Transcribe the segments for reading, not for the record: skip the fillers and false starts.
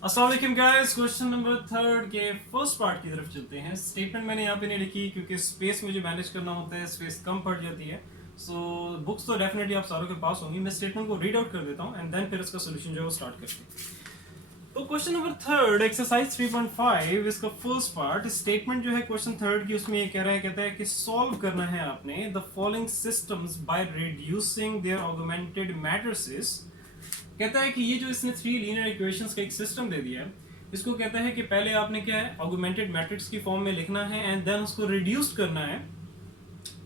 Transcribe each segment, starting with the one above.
अस्सलाम वालेकुम guys, question number third के फर्स्ट पार्ट की तरफ चलते हैं। स्टेटमेंट मैंने यहाँ पे नहीं लिखी क्योंकि स्पेस मुझे मैनेज करना होता है, स्पेस कम पड़ जाती है। सो बुक्स तो डेफिनेटली आप सारों के पास होंगी। मैं स्टेटमेंट को रीड आउट कर देता हूँ एंड देन फिर इसका सोल्यूशन जो है वो स्टार्ट करते हैं। तो क्वेश्चन नंबर थर्ड एक्सरसाइज 3.5 इसका फर्स्ट पार्ट स्टेटमेंट जो है क्वेश्चन थर्ड की, उसमें ये कह रहा है, कहता है कि सॉल्व करना है आपने the following systems by reducing there augmented matrices. कहता है कि ये जो इसने थ्री लीनियर इक्वेशंस का एक सिस्टम दे दिया है, इसको कहता है कि पहले आपने क्या है ऑगमेंटेड मैट्रिक्स की फॉर्म में लिखना है एंड देन उसको रिड्यूस करना है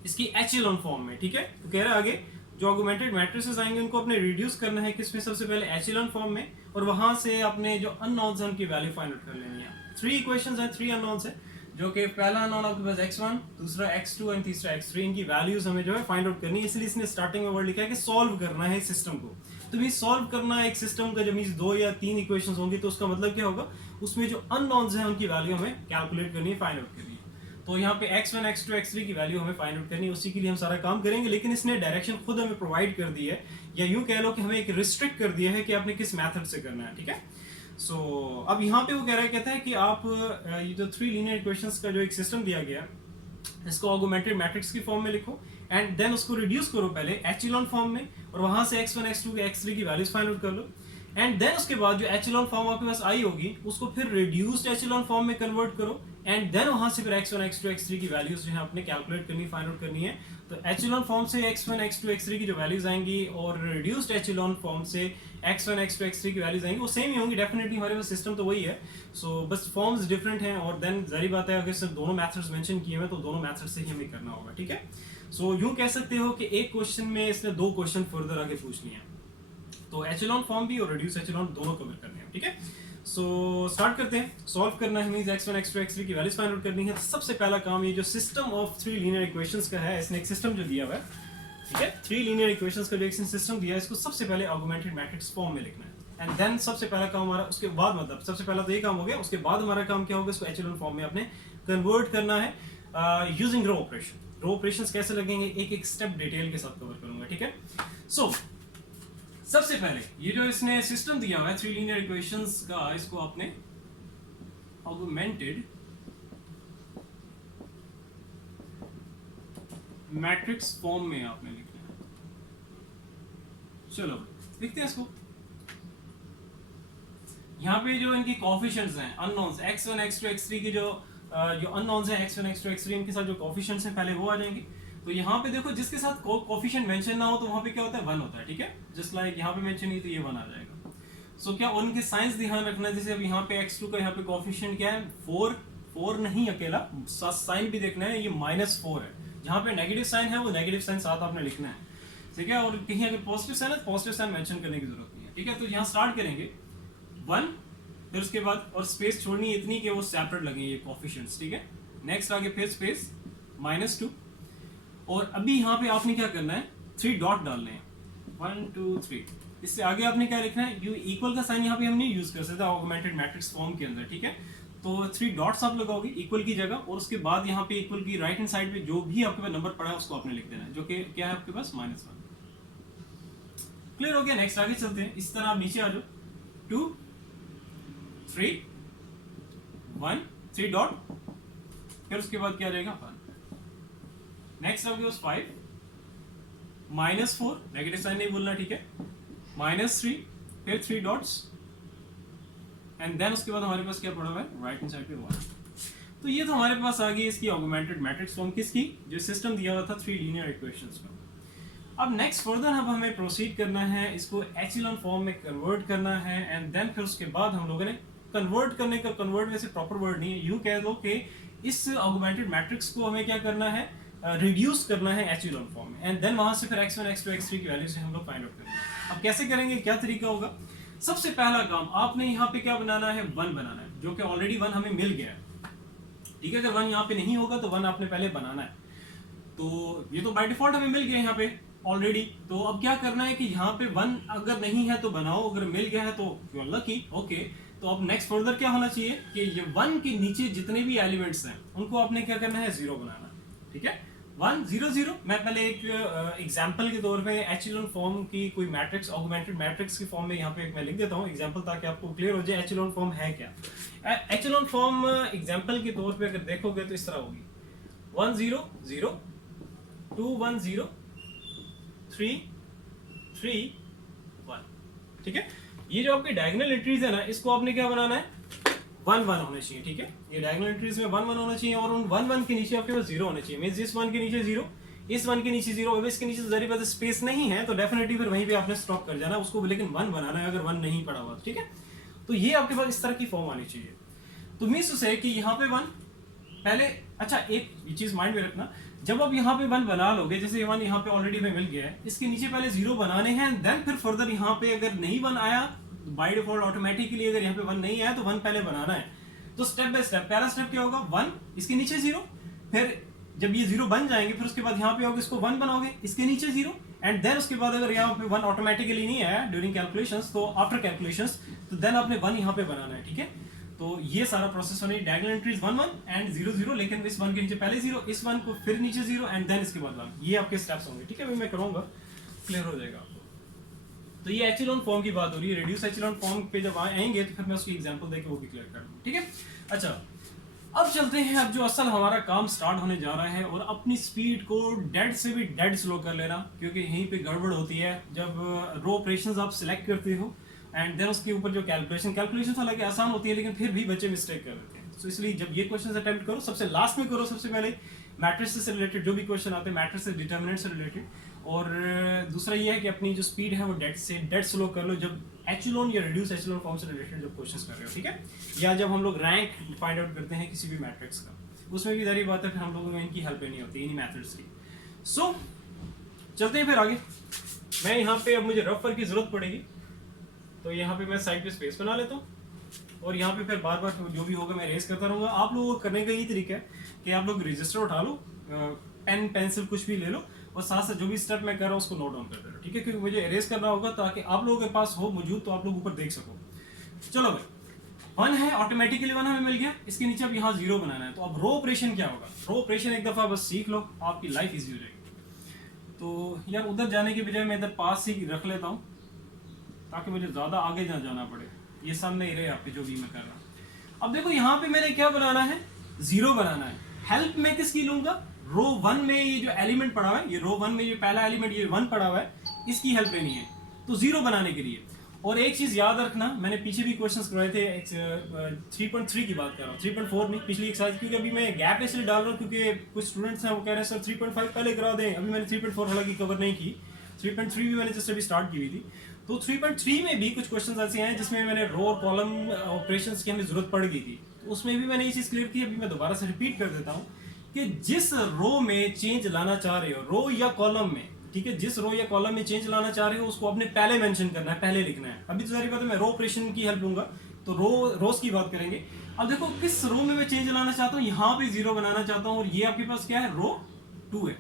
इसकी एचेलॉन फॉर्म में। ठीक है, तो कह रहा है आगे जो ऑगमेंटेड मैट्रिसेस आएंगे उनको अपने रिड्यूस करना है किसमें, सबसे पहले एचेलॉन फॉर्म में, और वहां से अपने जो अननोन्स हैं उनकी वैल्यू फाइंड आउट कर लेनी है। थ्री इक्वेशंस हैं, थ्री अननोन्स हैं, जो कि पहला अननोन आपके पास x1, दूसरा x2 एंड तीसरा x3, इनकी वैल्यूज हमें जो है फाइंड आउट करनी है। इसलिए इसने स्टार्टिंग में वर्ड लिखा है कि सॉल्व करना है इस सिस्टम को। तो भी सॉल्व करना है एक सिस्टम का, जब मींस दो या तीन इक्वेशंस होंगी तो उसका मतलब क्या होगा, उसमें जो अननोन्स हैं उनकी वैल्यू हमें कैलकुलेट करनी है, फाइंड आउट करनी है। तो यहाँ पे x1, x2, x3 की वैल्यू हमें फाइंड आउट करनी है, उसी के लिए हम सारा काम करेंगे। लेकिन इसने डायरेक्शन खुद हमें प्रोवाइड कर दी है, या यूं कह लो कि हमें एक रिस्ट्रिक्ट कर दिया है कि आपने किस मेथड से करना है। ठीक है, सो अब यहाँ पे वो कह रहा है, कहता है कि आप ये जो थ्री लीनियर इक्वेशंस का जो एक सिस्टम दिया गया है, इसको ऑगमेंटेड मैट्रिक्स की फॉर्म में लिखो एंड देन उसको रिड्यूस करो पहले एचेलॉन फॉर्म में, और वहां से x1, x2, x3 की वैल्यूज फाइंड आउट कर लो। एंड देन उसके बाद जो एचेलॉन फॉर्म आपके पास आई होगी उसको फिर रिड्यूस्ड एचेलॉन फॉर्म में कन्वर्ट करो एंड देन वहां से फिर x1, x2, x3 की वैल्यूज जो है अपने कैलकुलेट करनी, फाइंड आउट करनी है। तो एचेलॉन फॉर्म से x1, x2, x3 की जो वैल्यूज आएंगी और रिड्यूस्ड एचेलॉन फॉर्म से x1, x2, x3 की वैल्यूज आएंगी, वो सेम ही होंगी डेफिनेटली, हमारे पास सिस्टम तो वही है। सो बस फॉर्म्स डिफरेंट हैं, और देन जारी बात है अगर सिर्फ दोनों मेथड्स मेंशन किए हुए तो दोनों मेथड से ही हमें करना होगा। ठीक है, सो यूं कह सकते हो कि एक क्वेश्चन में इसने दो क्वेश्चन फर्दर आगे पूछ लिए हैं, तो एचेलॉन फॉर्म भी और रिड्यूस एचेलॉन दोनों कवर करने हैं। ठीक है, सो स्टार्ट करते हैं। सॉल्व करना है मींस x1, x2, x3 की वैल्यूज फाइंड आउट करनी है। तो सबसे पहला काम ये जो system of three linear equations का है, इसने एक सिस्टम जो दिया हुआ है, ठीक है, थ्री लीनियर इक्वेशंस का जो एक सिस्टम दिया है, इसको सबसे पहले ऑगमेंटेड मैट्रिक्स फॉर्म में लिखना है एंड देन सबसे पहला काम हमारा, उसके बाद मतलब सबसे पहला तो ये काम हो गया, उसके बाद हमारा काम क्या होगा, इसको एचेलॉन फॉर्म में अपने कन्वर्ट करना है यूजिंग रो ऑपरेशन। रो ऑपरेशंस कैसे लगेंगे एक एक स्टेप डिटेल के साथ कवर करूंगा। ठीक है, सो सबसे पहले ये जो इसने सिस्टम दिया हुआ है थ्री लीनियर इक्वेशंस का, इसको आपने ऑगमेंटेड मैट्रिक्स फॉर्म में आपने लिखना है। चलो लिखते हैं इसको। यहाँ पे जो इनकी कोफिशिएंट्स हैं अननोन्स x1, x2, x3 की जो अननोन्स हैं x1, x2, x3, इनके साथ जो कोफिशिएंट्स हैं पहले वो आ जाएंगे। तो यहाँ पे देखो जिसके साथ कोफिशिएंट मेंशन ना हो तो वहां पे क्या होता है, 1 होता है। ठीक है, जस्ट लाइक यहाँ पे मेंशन नहीं तो ये 1 आ जाएगा। सो क्या उनके साइंस ध्यान रखना है, जैसे अब यहाँ पे x2 का यहाँ पे कोफिशिएंट क्या है, 4 नहीं अकेला, साइन भी देखना है, ये -4 है। जहाँ पे नेगेटिव साइन है वो नेगेटिव साइन साथ आपने लिखना है। ठीक है, और कहीं अगर पॉजिटिव साइन है तो पॉजिटिव साइन मेंशन करने की जरूरत नहीं है। ठीक है, तो यहाँ स्टार्ट करेंगे 1, फिर उसके बाद और स्पेस छोड़नी है इतनी कि वो सेपरेट लगे ये कोफिशिएंट्स। ठीक है, नेक्स्ट आगे फिर स्पेस -2, और अभी यहाँ पे आपने क्या करना है, 3 डॉट डालने हैं, 1 2 3। इससे आगे आपने क्या लिखना है, यू इक्वल का साइन यहाँ पे हम नहीं यूज कर सकते ऑगमेंटेड मैट्रिक्स फॉर्म के अंदर। ठीक है, तो 3 डॉट्स आप लगाओगे इक्वल की जगह, और उसके बाद यहाँ पे इक्वल की राइट हैंड साइड पे जो भी आपके पास नंबर पड़ा है उसको आपने लिख देना है, जो कि क्या है आपके पास -1। क्लियर हो गया, नेक्स्ट आगे चलते हैं। इस तरह आप नीचे आ जाओ, 2 3 1 3 डॉट, फिर उसके बाद क्या रहेगा 1। नेक्स्ट आपके पास 5 -4, नेगेटिव साइन नहीं बोलना। ठीक है, -3, फिर 3 डॉट्स एंड देन उसके बाद हमारे पास क्या पड़ा हुआ है, राइट हैंड साइड पे 1। तो ये तो हमारे पास आ गई इसकी ऑगमेंटेड मैट्रिक्स फॉर्म, किसकी, जो सिस्टम दिया हुआ था थ्री लीनियर इक्वेशंस का। अब नेक्स्ट फर्दर अब हमें प्रोसीड करना है, इसको एचेलॉन फॉर्म में कन्वर्ट करना है एंड देन फिर उसके बाद हम लोगों ने कन्वर्ट करने का, कन्वर्ट वैसे प्रॉपर वर्ड नहीं है, यूं कह दो कि इस ऑगमेंटेड मैट्रिक्स को हमें क्या करना है, रिड्यूस करना है एचेलॉन फॉर्म में एंड देन वहां से फिर x1, x2, x3 की वैल्यू से हम लोग फाइंड आउट करेंगे। अब कैसे करेंगे, क्या तरीका होगा, सबसे पहला काम आपने यहाँ पे क्या बनाना है, 1 बनाना है, जो कि ऑलरेडी 1 हमें मिल गया है। ठीक है, अगर 1 यहाँ पे नहीं होगा तो 1 आपने पहले बनाना है। तो ये तो बाय डिफॉल्ट हमें मिल गया यहाँ पे ऑलरेडी। तो अब क्या करना है कि यहाँ पे 1 अगर नहीं है तो बनाओ, अगर मिल गया है तो यू आर लकी। ओके, तो अब नेक्स्ट फर्दर क्या होना चाहिए कि ये 1 के नीचे जितने भी एलिमेंट्स हैं उनको आपने क्या करना है, 0 बनाना। ठीक है, 1 0 0। मैं पहले एक एग्जांपल के तौर पे एचेलॉन फॉर्म की कोई मैट्रिक्स ऑगमेंटेड मैट्रिक्स की फॉर्म में यहाँ पे मैं लिख देता हूँ एग्जांपल, ताकि आपको क्लियर हो जाए एचेलॉन फॉर्म है क्या। एचेलॉन फॉर्म एग्जांपल के तौर पे अगर देखोगे तो इस तरह होगी 1 0 0 2 1 0 3 3 1। ठीक है, ये जो आपकी डायगोनल एंट्रीज है ना, इसको आपने क्या बनाना है 1 1 होने चाहिए। ठीक है, ये डायगोनल एंट्रीज में 1 1 होना चाहिए और उन 1 1 के नीचे आपके पास 0 होने चाहिए। मींस इस 1 के नीचे 0, इस 1 के नीचे 0। अब इसके नीचे जरी बात स्पेस नहीं है तो डेफिनेटली फिर वहीं पे आपने स्टॉप कर जाना उसको, लेकिन 1 बनाना है अगर 1 नहीं पड़ा हुआ। ठीक है, तो ये आपके पास इस तरह की फॉर्म आनी चाहिए। तो मींस टू से कि यहाँ पे 1 पहले, अच्छा एक चीज माइंड में रखना, जब आप यहाँ पे 1 बना लोगे, जैसे 1 यहाँ पे ऑलरेडी में मिल गया है, इसके नीचे पहले 0 बनाने हैं, देन फिर फर्दर यहाँ पे अगर नहीं 1 आया बाय डिफॉल्ट ऑटोमेटिकली, अगर यहाँ पे 1 नहीं आया तो 1 पहले बनाना है। तो स्टेप बाय स्टेप पहला स्टेप क्या होगा 1, इसके नीचे 0, फिर जब ये 0 बन जाएंगे फिर उसके बाद यहाँ पे होगा इसको 1 बनाओगे, इसके नीचे 0, एंड देन उसके बाद अगर यहाँ पे 1 ऑटोमेटिकली नहीं आया ड्यूरिंग कैलकुलेशंस, तो आफ्टर कैलकुलेशंस तो देन आपने 1 यहाँ पे बनाना है। ठीक है, तो ये सारा प्रोसेस होने डायगोनल एंट्रीज 1 1 एंड 0 0, लेकिन इस 1 के नीचे पहले 0, इस 1 को फिर नीचे 0 एंड देन इसके बाद 1। ये आपके स्टेप्स होंगे। ठीक है, अभी मैं करूंगा, क्लियर हो जाएगा आपको। तो ये एचेलॉन फॉर्म की बात हो रही है। रिड्यूस एचेलॉन फॉर्म पे जब आएंगे तो फिर मैं उसकी एग्जांपल देके वो भी क्लियर कर दूंगा। ठीक है, अच्छा अब चलते हैं, अब जो असल हमारा काम स्टार्ट होने जा रहा है, और अपनी स्पीड को डेड से भी डेड स्लो कर लेना, क्योंकि यहीं पे गड़बड़ होती है जब रो ऑपरेशंस आप सिलेक्ट करते हो एंड देन उसके ऊपर जो कैलकुलेशन हालांकि आसान होती है लेकिन फिर भी बच्चे मिस्टेक कर देते हैं। तो इसलिए जब ये क्वेश्चन अटेम्प्ट करो सबसे लास्ट में करो, सबसे पहले मैट्रिसेस से रिलेटेड जो भी क्वेश्चन आते हैं मैट्रिसेस डिटर्मिनेंट से रिलेटेड, और दूसरा ये है कि अपनी जो स्पीड है वो डेड स्लो कर लो जब एचेलॉन या रिड्यूस एचेलॉन फॉर्म से रिलेटेड जब क्वेश्चंस कर रहे हो। ठीक है, या जब हम लोग रैंक फाइंड आउट करते हैं किसी भी मैट्रिक्स का, उसमें भी जारी बात है फिर हम लोगों में इनकी हेल्प नहीं होती इन्हीं मैथड्स की। सो चलते हैं फिर आगे। मैं यहाँ पे अब मुझे रफर की जरूरत पड़ेगी, तो यहाँ पे मैं साइड पे स्पेस बना लेता हूँ और यहाँ पे फिर बार बार जो भी होगा मैं रेस करता रहूँगा। आप लोगों को करने का यही तरीका है कि आप लोग रजिस्टर उठा लो, पेन पेंसिल कुछ भी ले लो और साथ साथ जो भी स्टेप मैं कर रहा हूँ उसको नोट डाउन कर दे रहा। ठीक है, क्योंकि मुझे एरेज करना होगा ताकि आप लोगों के पास हो मौजूद तो आप लोग ऊपर देख सको। चलो भाई 1 है, ऑटोमेटिकली 1 हमें मिल गया, इसके नीचे अब यहाँ 0 बनाना है। तो अब रो ऑपरेशन क्या होगा, रो ऑपरेशन एक दफा बस सीख लो आपकी लाइफ इजी हो जाएगी। तो यार उधर जाने के बजाय मैं इधर पास ही रख लेता हूँ ताकि मुझे ज्यादा आगे ना जाना पड़े, ये सामने ही रहे आपके जो भी मैं कर रहा हूँ। अब देखो यहाँ पे मैंने क्या बनाना है 0 बनाना है। हेल्प मैं किसकी लूंगा, रो 1 में ये जो एलिमेंट पड़ा हुआ है, ये रो 1 में ये पहला एलिमेंट ये 1 पड़ा हुआ है, इसकी हेल्प लेनी है तो 0 बनाने के लिए। और एक चीज याद रखना, मैंने पीछे भी क्वेश्चंस करवाए थे 3.3 की बात कर रहा हूँ, 3.4 नहीं, पिछली एक्सरसाइज, क्योंकि अभी मैं गैप इसलिए डाल रहा हूँ क्योंकि कुछ स्टूडेंट्स हैं वो कह रहे हैं सर 3.5 पहले करा दें। अभी मैंने 3.4 हालांकि कवर नहीं की, 3.3 भी मैंने जस्ट अभी स्टार्ट की हुई थी। तो 3.3 में भी कुछ क्वेश्चंस ऐसे हैं जिसमें मैंने रो और कॉलम ऑपरेशंस की हमें जरूरत पड़ गई थी, तो उसमें भी मैंने ये चीज क्लियर की। अभी मैं दोबारा से रिपीट कर देता हूँ कि जिस रो में चेंज लाना चाह रहे हो, रो या कॉलम में, ठीक है, जिस रो या कॉलम में चेंज लाना चाह रहे हो उसको आपने पहले मेंशन करना है, पहले लिखना है। अभी तो सारी बात है मैं रो ऑपरेशन की हेल्प लूंगा तो रोज की बात करेंगे। अब देखो किस रो में मैं चेंज लाना चाहता हूँ, यहाँ पे 0 बनाना चाहता हूँ और ये आपके पास क्या है रो 2 है,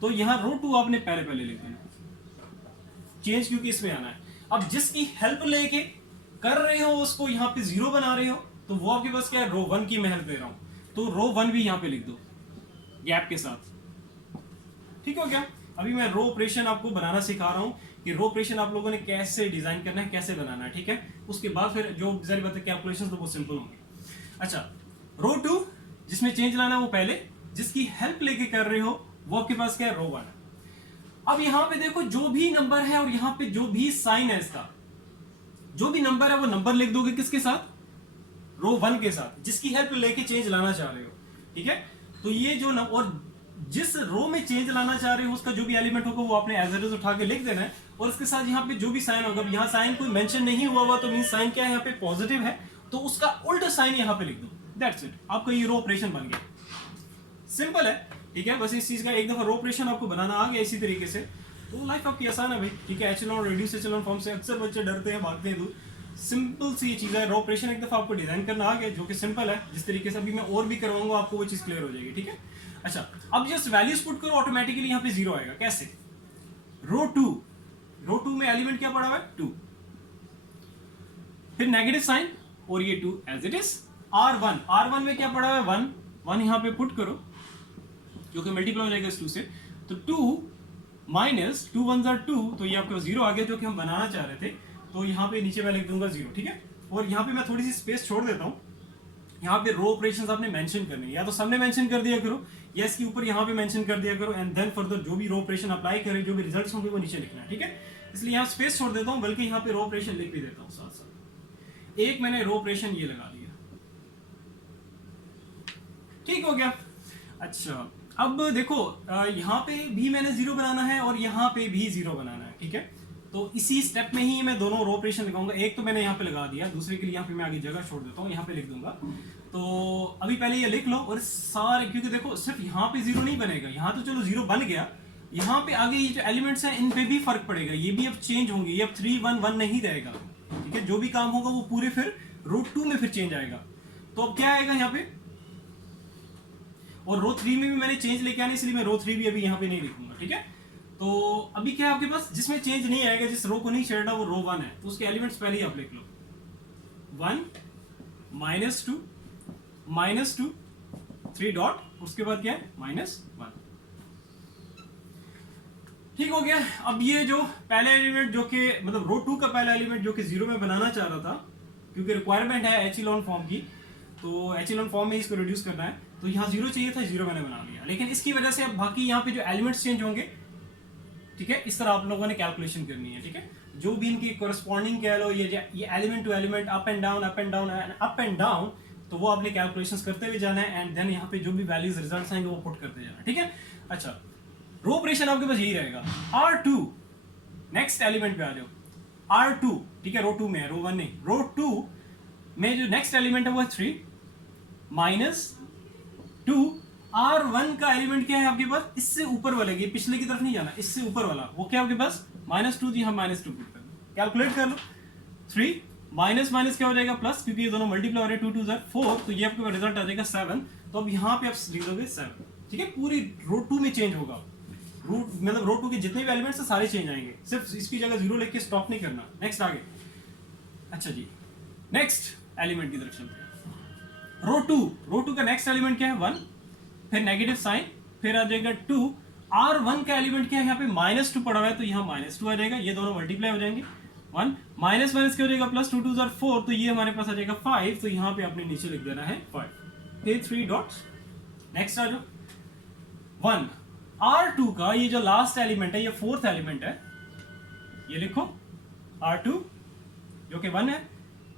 तो यहाँ रो 2 आपने पहले पहले लिख देना चेंज, क्योंकि इसमें आना है। अब जिसकी हेल्प लेके कर रहे हो उसको यहाँ पे 0 बना रहे हो तो वो आपके पास क्या है रो 1 की मैं हेल्प ले रहा हूँ, तो रो 1 भी यहाँ पे लिख दो गैप के साथ। ठीक हो गया। अभी मैं रो ऑपरेशन आपको बनाना सिखा रहा हूँ कि रो ऑपरेशन आप लोगों ने कैसे डिजाइन करना है, कैसे बनाना है। ठीक है, उसके बाद फिर जो सारी बातें कैलकुलेशन तो बहुत सिंपल होंगी। अच्छा, रो 2 जिसमें चेंज लाना है वो पहले, जिसकी हेल्प लेके कर रहे हो वो आपके पास क्या है रो 1। अब यहाँ पे देखो जो भी नंबर है और यहाँ पे जो भी साइन है, इसका जो भी नंबर है वो नंबर लिख दोगे किसके साथ, रो 1 के साथ, जिसकी हेल्प लेके चेंज लाना चाह रहे हो। ठीक है, तो ये जो और जिस रो में चेंज लाना चाह रहे हो उसका जो भी एलिमेंट होगा वो आपने एज इट इज उठा के लिख देना है, और इसके साथ यहाँ पे जो भी साइन होगा, यहाँ साइन कोई मेंशन नहीं हुआ तो मीन साइन क्या है यहाँ पे पॉजिटिव है, तो उसका उल्टा साइन यहाँ पे लिख दो, दैट्स इट, आपका ये रो ऑपरेशन बन गया। सिंपल है। ठीक है, बस इस चीज का एक दफा रो ऑपरेशन आपको बनाना आ गया इसी तरीके से तो लाइफ आपकी आसान है भाई। ठीक है, एचेलॉन और रिड्यूस एचेलॉन फॉर्म से अक्सर बच्चे डरते हैं, भागते हैं दूर। सिंपल सी चीज है, रो ऑपरेशन एक दफा आपको डिजाइन करना आ गया जो कि सिंपल है, जिस तरीके से अभी मैं और भी करवाऊंगा आपको वो चीज क्लियर हो जाएगी। ठीक है, अच्छा अब जस्ट वैल्यूज पुट करो ऑटोमेटिकली यहाँ पे 0 आएगा। कैसे, रो 2 में एलिमेंट क्या पड़ा हुआ है 2, फिर नेगेटिव साइन और ये 2 एज इट इज। R1 में क्या पड़ा हुआ है 1 यहाँ पे पुट करो, जो कि मल्टीप्लाई हो जाएगा इस 2 से, तो 2 माइनस 2 1 जार 2, तो ये आपके पास 0 आ गया जो कि हम बनाना चाह रहे थे। तो यहाँ पे नीचे मैं लिख दूंगा 0, ठीक है। और यहाँ पे मैं थोड़ी सी स्पेस छोड़ देता हूँ। यहाँ पे रो ऑपरेशंस आपने मेंशन करने हैं, या तो सामने मेंशन कर दिया करो या इसके ऊपर यहाँ पे मेंशन कर दिया करो, एंड देन फर्दर जो भी रो ऑपरेशन अप्लाई करें, जो भी रिजल्ट्स होंगे वो नीचे लिखना है, ठीक है। इसलिए यहाँ स्पेस छोड़ देता हूँ, बल्कि यहाँ पे रो ऑपरेशन लिख भी देता हूँ साथ साथ। एक मैंने रो ऑपरेशन ये लगा दिया, ठीक हो गया। अच्छा अब देखो यहाँ पे भी मैंने 0 बनाना है और यहाँ पे भी 0 बनाना है, ठीक है। तो इसी स्टेप में ही मैं दोनों रो ऑपरेशन लगाऊंगा। एक तो मैंने यहाँ पे लगा दिया, दूसरे के लिए यहाँ पे मैं आगे जगह छोड़ देता हूँ, यहाँ पे लिख दूंगा। तो अभी पहले ये लिख लो और सारे, क्योंकि देखो सिर्फ यहाँ पे 0 नहीं बनेगा, यहाँ तो चलो 0 बन गया, यहाँ पे आगे ये जो एलिमेंट्स हैं इन पे भी फर्क पड़ेगा, ये भी अब चेंज होंगे, ये अब 3 1 1 नहीं रहेगा, ठीक है। जो भी काम होगा वो पूरे फिर रूट 2 में फिर चेंज आएगा। तो अब क्या आएगा यहाँ पे, और रो 3 में भी मैंने चेंज लेके आने, इसलिए मैं रो 3 भी अभी यहाँ पे नहीं लिखूंगा, ठीक है। तो अभी क्या है आपके पास, जिसमें चेंज नहीं आएगा, जिस रो को नहीं छेड़ना, वो रो 1 है, तो उसके एलिमेंट्स पहले ही आप लिख लो, 1 -2 -2 3 डॉट, उसके बाद क्या है -1, ठीक हो गया। अब ये जो पहला एलिमेंट जो कि मतलब रो 2 का पहला एलिमेंट जो कि 0 में बनाना चाह रहा था, क्योंकि रिक्वायरमेंट है एचिलॉन फॉर्म की, तो एचिलॉन फॉर्म में इसको रिड्यूस करना है, तो यहाँ 0 चाहिए था, 0 मैंने बना लिया। लेकिन इसकी वजह से अब बाकी यहाँ पे जो एलिमेंट्स चेंज होंगे, ठीक है, इस तरह आप लोगों ने कैलकुलेशन करनी है, ठीक है। जो भी इनकी कोरस्पॉन्डिंग कह लो, ये element to element, up and down up and down up and down, तो वो आपने कैलकुलेशंस करते हुए जाना है, एंड देन यहाँ पे जो भी वैल्यूज रिजल्ट्स आएंगे वो पुट करते जाना, ठीक है। अच्छा रो ऑपरेशन आपके पास यही रहेगा, R2 नेक्स्ट एलिमेंट पे आ जाओ, R2, ठीक है, रो 2 में है, रो 1 नहीं, रो 2 में जो नेक्स्ट एलिमेंट है वो है 3 -2, R1 का एलिमेंट क्या है आपके पास, इससे ऊपर वाले, ये पिछले की तरफ नहीं जाना, इससे ऊपर वाला, वो क्या आपके पास -2, जी हाँ -2 पुट कर लो, कैलकुलेट कर लो, 3 माइनस माइनस क्या हो जाएगा प्लस, क्योंकि ये दोनों मल्टीप्लाई हो रहे हैं, 2 2 4, तो ये आपके पास रिजल्ट आ जाएगा 7। तो अब यहाँ पे आप लिख दोगे 7, ठीक है। पूरी रो 2 में चेंज होगा, रूट मतलब रो 2 के जितने भी एलिमेंट्स हैं सारे चेंज आएंगे, सिर्फ इसकी जगह 0 लेके स्टॉप नहीं करना। नेक्स्ट आगे, अच्छा जी नेक्स्ट एलिमेंट की तरफ चलते हैं। रो 2 का नेक्स्ट एलिमेंट क्या है 1, फिर नेगेटिव साइन, फिर आ जाएगा 2, R1 का एलिमेंट क्या है यहाँ पे -2 पड़ा हुआ है, तो यहाँ -2 आ जाएगा, ये दोनों मल्टीप्लाई हो जाएंगे, 1 माइनस माइनस क्या हो जाएगा प्लस, 2 2 4, तो ये हमारे पास आ जाएगा 5, तो यहाँ पे आपने नीचे लिख देना है 5, फिर 3 डॉट्स। नेक्स्ट आ जाओ 1, R2 का ये जो लास्ट एलिमेंट है, ये फोर्थ एलिमेंट है, ये लिखो R2 जो कि 1 है,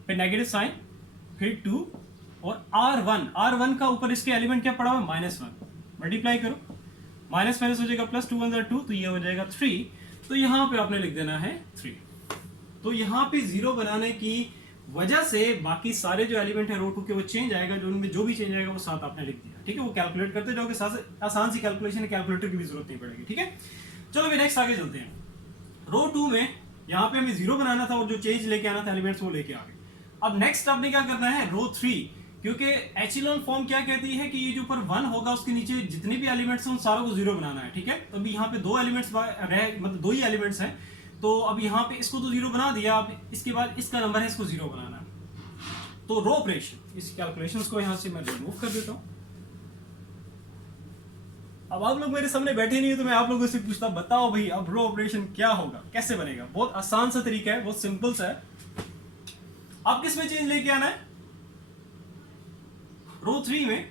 फिर नेगेटिव साइन, फिर 2, और R1 का ऊपर इसके एलिमेंट क्या पड़ा हुआ है -1, मल्टीप्लाई करो, माइनस माइनस हो जाएगा प्लस, 2 1 2, तो ये हो जाएगा 3, तो यहाँ पे आपने लिख देना है 3। तो यहाँ पे 0 बनाने की वजह से बाकी सारे जो एलिमेंट है रो 2 के वो चेंज आएगा, जो उनमें जो भी चेंज आएगा वो साथ आपने लिख दिया, ठीक है। वो कैलकुलेट करते जाओगे, साथ आसान सी कैलकुलेशन है, कैलकुलेटर की भी जरूरत नहीं पड़ेगी, ठीक है। चलो अभी नेक्स्ट आगे चलते हैं। रो 2 में यहाँ पे हमें 0 बनाना था और जो चेंज लेके आना था एलिमेंट्स वो लेके आ गए। अब नेक्स्ट आपने क्या करना है रो 3, क्योंकि एचिलॉन फॉर्म क्या कहती है कि ये जो ऊपर 1 होगा उसके नीचे जितने भी एलिमेंट्स हैं उन सारों को 0 बनाना है, ठीक है। तो अभी यहाँ पे 2 एलिमेंट्स मतलब 2 ही एलिमेंट्स हैं, तो अब यहाँ पे इसको तो 0 बना दिया, अब इसके बाद इसका नंबर है, इसको 0 बनाना है। तो रो ऑपरेशन, इस कैलकुलेशंस को यहाँ से मैं रिमूव कर देता हूँ। अब आप लोग मेरे सामने बैठे नहीं है तो मैं आप लोगों से पूछता, बताओ भाई अब रो ऑपरेशन क्या होगा, कैसे बनेगा। बहुत आसान सा तरीका है, बहुत सिंपल सा है। अब किस में चेंज लेके आना है, रो 3 में,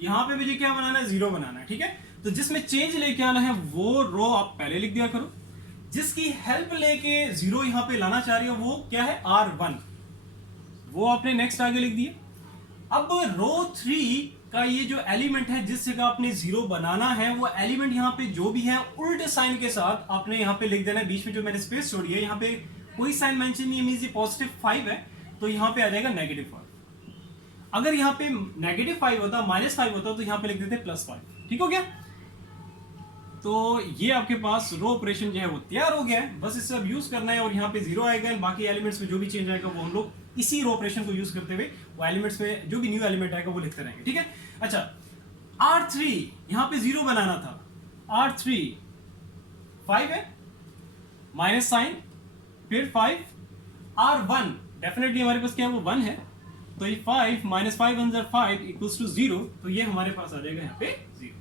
यहां पे मुझे क्या बनाना है 0 बनाना है, ठीक है। तो जिसमें चेंज लेके आना है वो रो आप पहले लिख दिया करो, जिसकी हेल्प लेके 0 यहां पे लाना चाह रही हो वो क्या है R1, वो आपने नेक्स्ट आगे लिख दिया। अब रो 3 का ये जो एलिमेंट है जिस जगह आपने 0 बनाना है, वो एलिमेंट यहाँ पे जो भी है उल्टे साइन के साथ आपने यहाँ पे लिख देना है। बीच में जो मैंने स्पेस छोड़ी है यहाँ पे कोई साइन मेंशन नहीं, मींस ये +5 है, तो यहाँ पे आ जाएगा -5। अगर यहाँ पे -5 होता, -5 होता, तो यहाँ पे लिख देते +5, ठीक हो गया। तो ये आपके पास रो ऑपरेशन जो है वो तैयार हो गया है, बस इससे अब यूज करना है और यहाँ पे 0 आएगा, बाकी एलिमेंट्स में जो भी चेंज आएगा वो हम लोग इसी रो ऑपरेशन को यूज करते हुए वो एलिमेंट्स में जो भी न्यू एलिमेंट आएगा वो लिखते रहेंगे, ठीक है। अच्छा R3 यहाँ पे 0 बनाना था, R3 5 है, माइनस साइन, फिर 5, R1 डेफिनेटली हमारे पास क्या है वो 1 है, तो ये 5 -5 1 5 = 0, तो ये हमारे पास आ जाएगा यहाँ पे 0।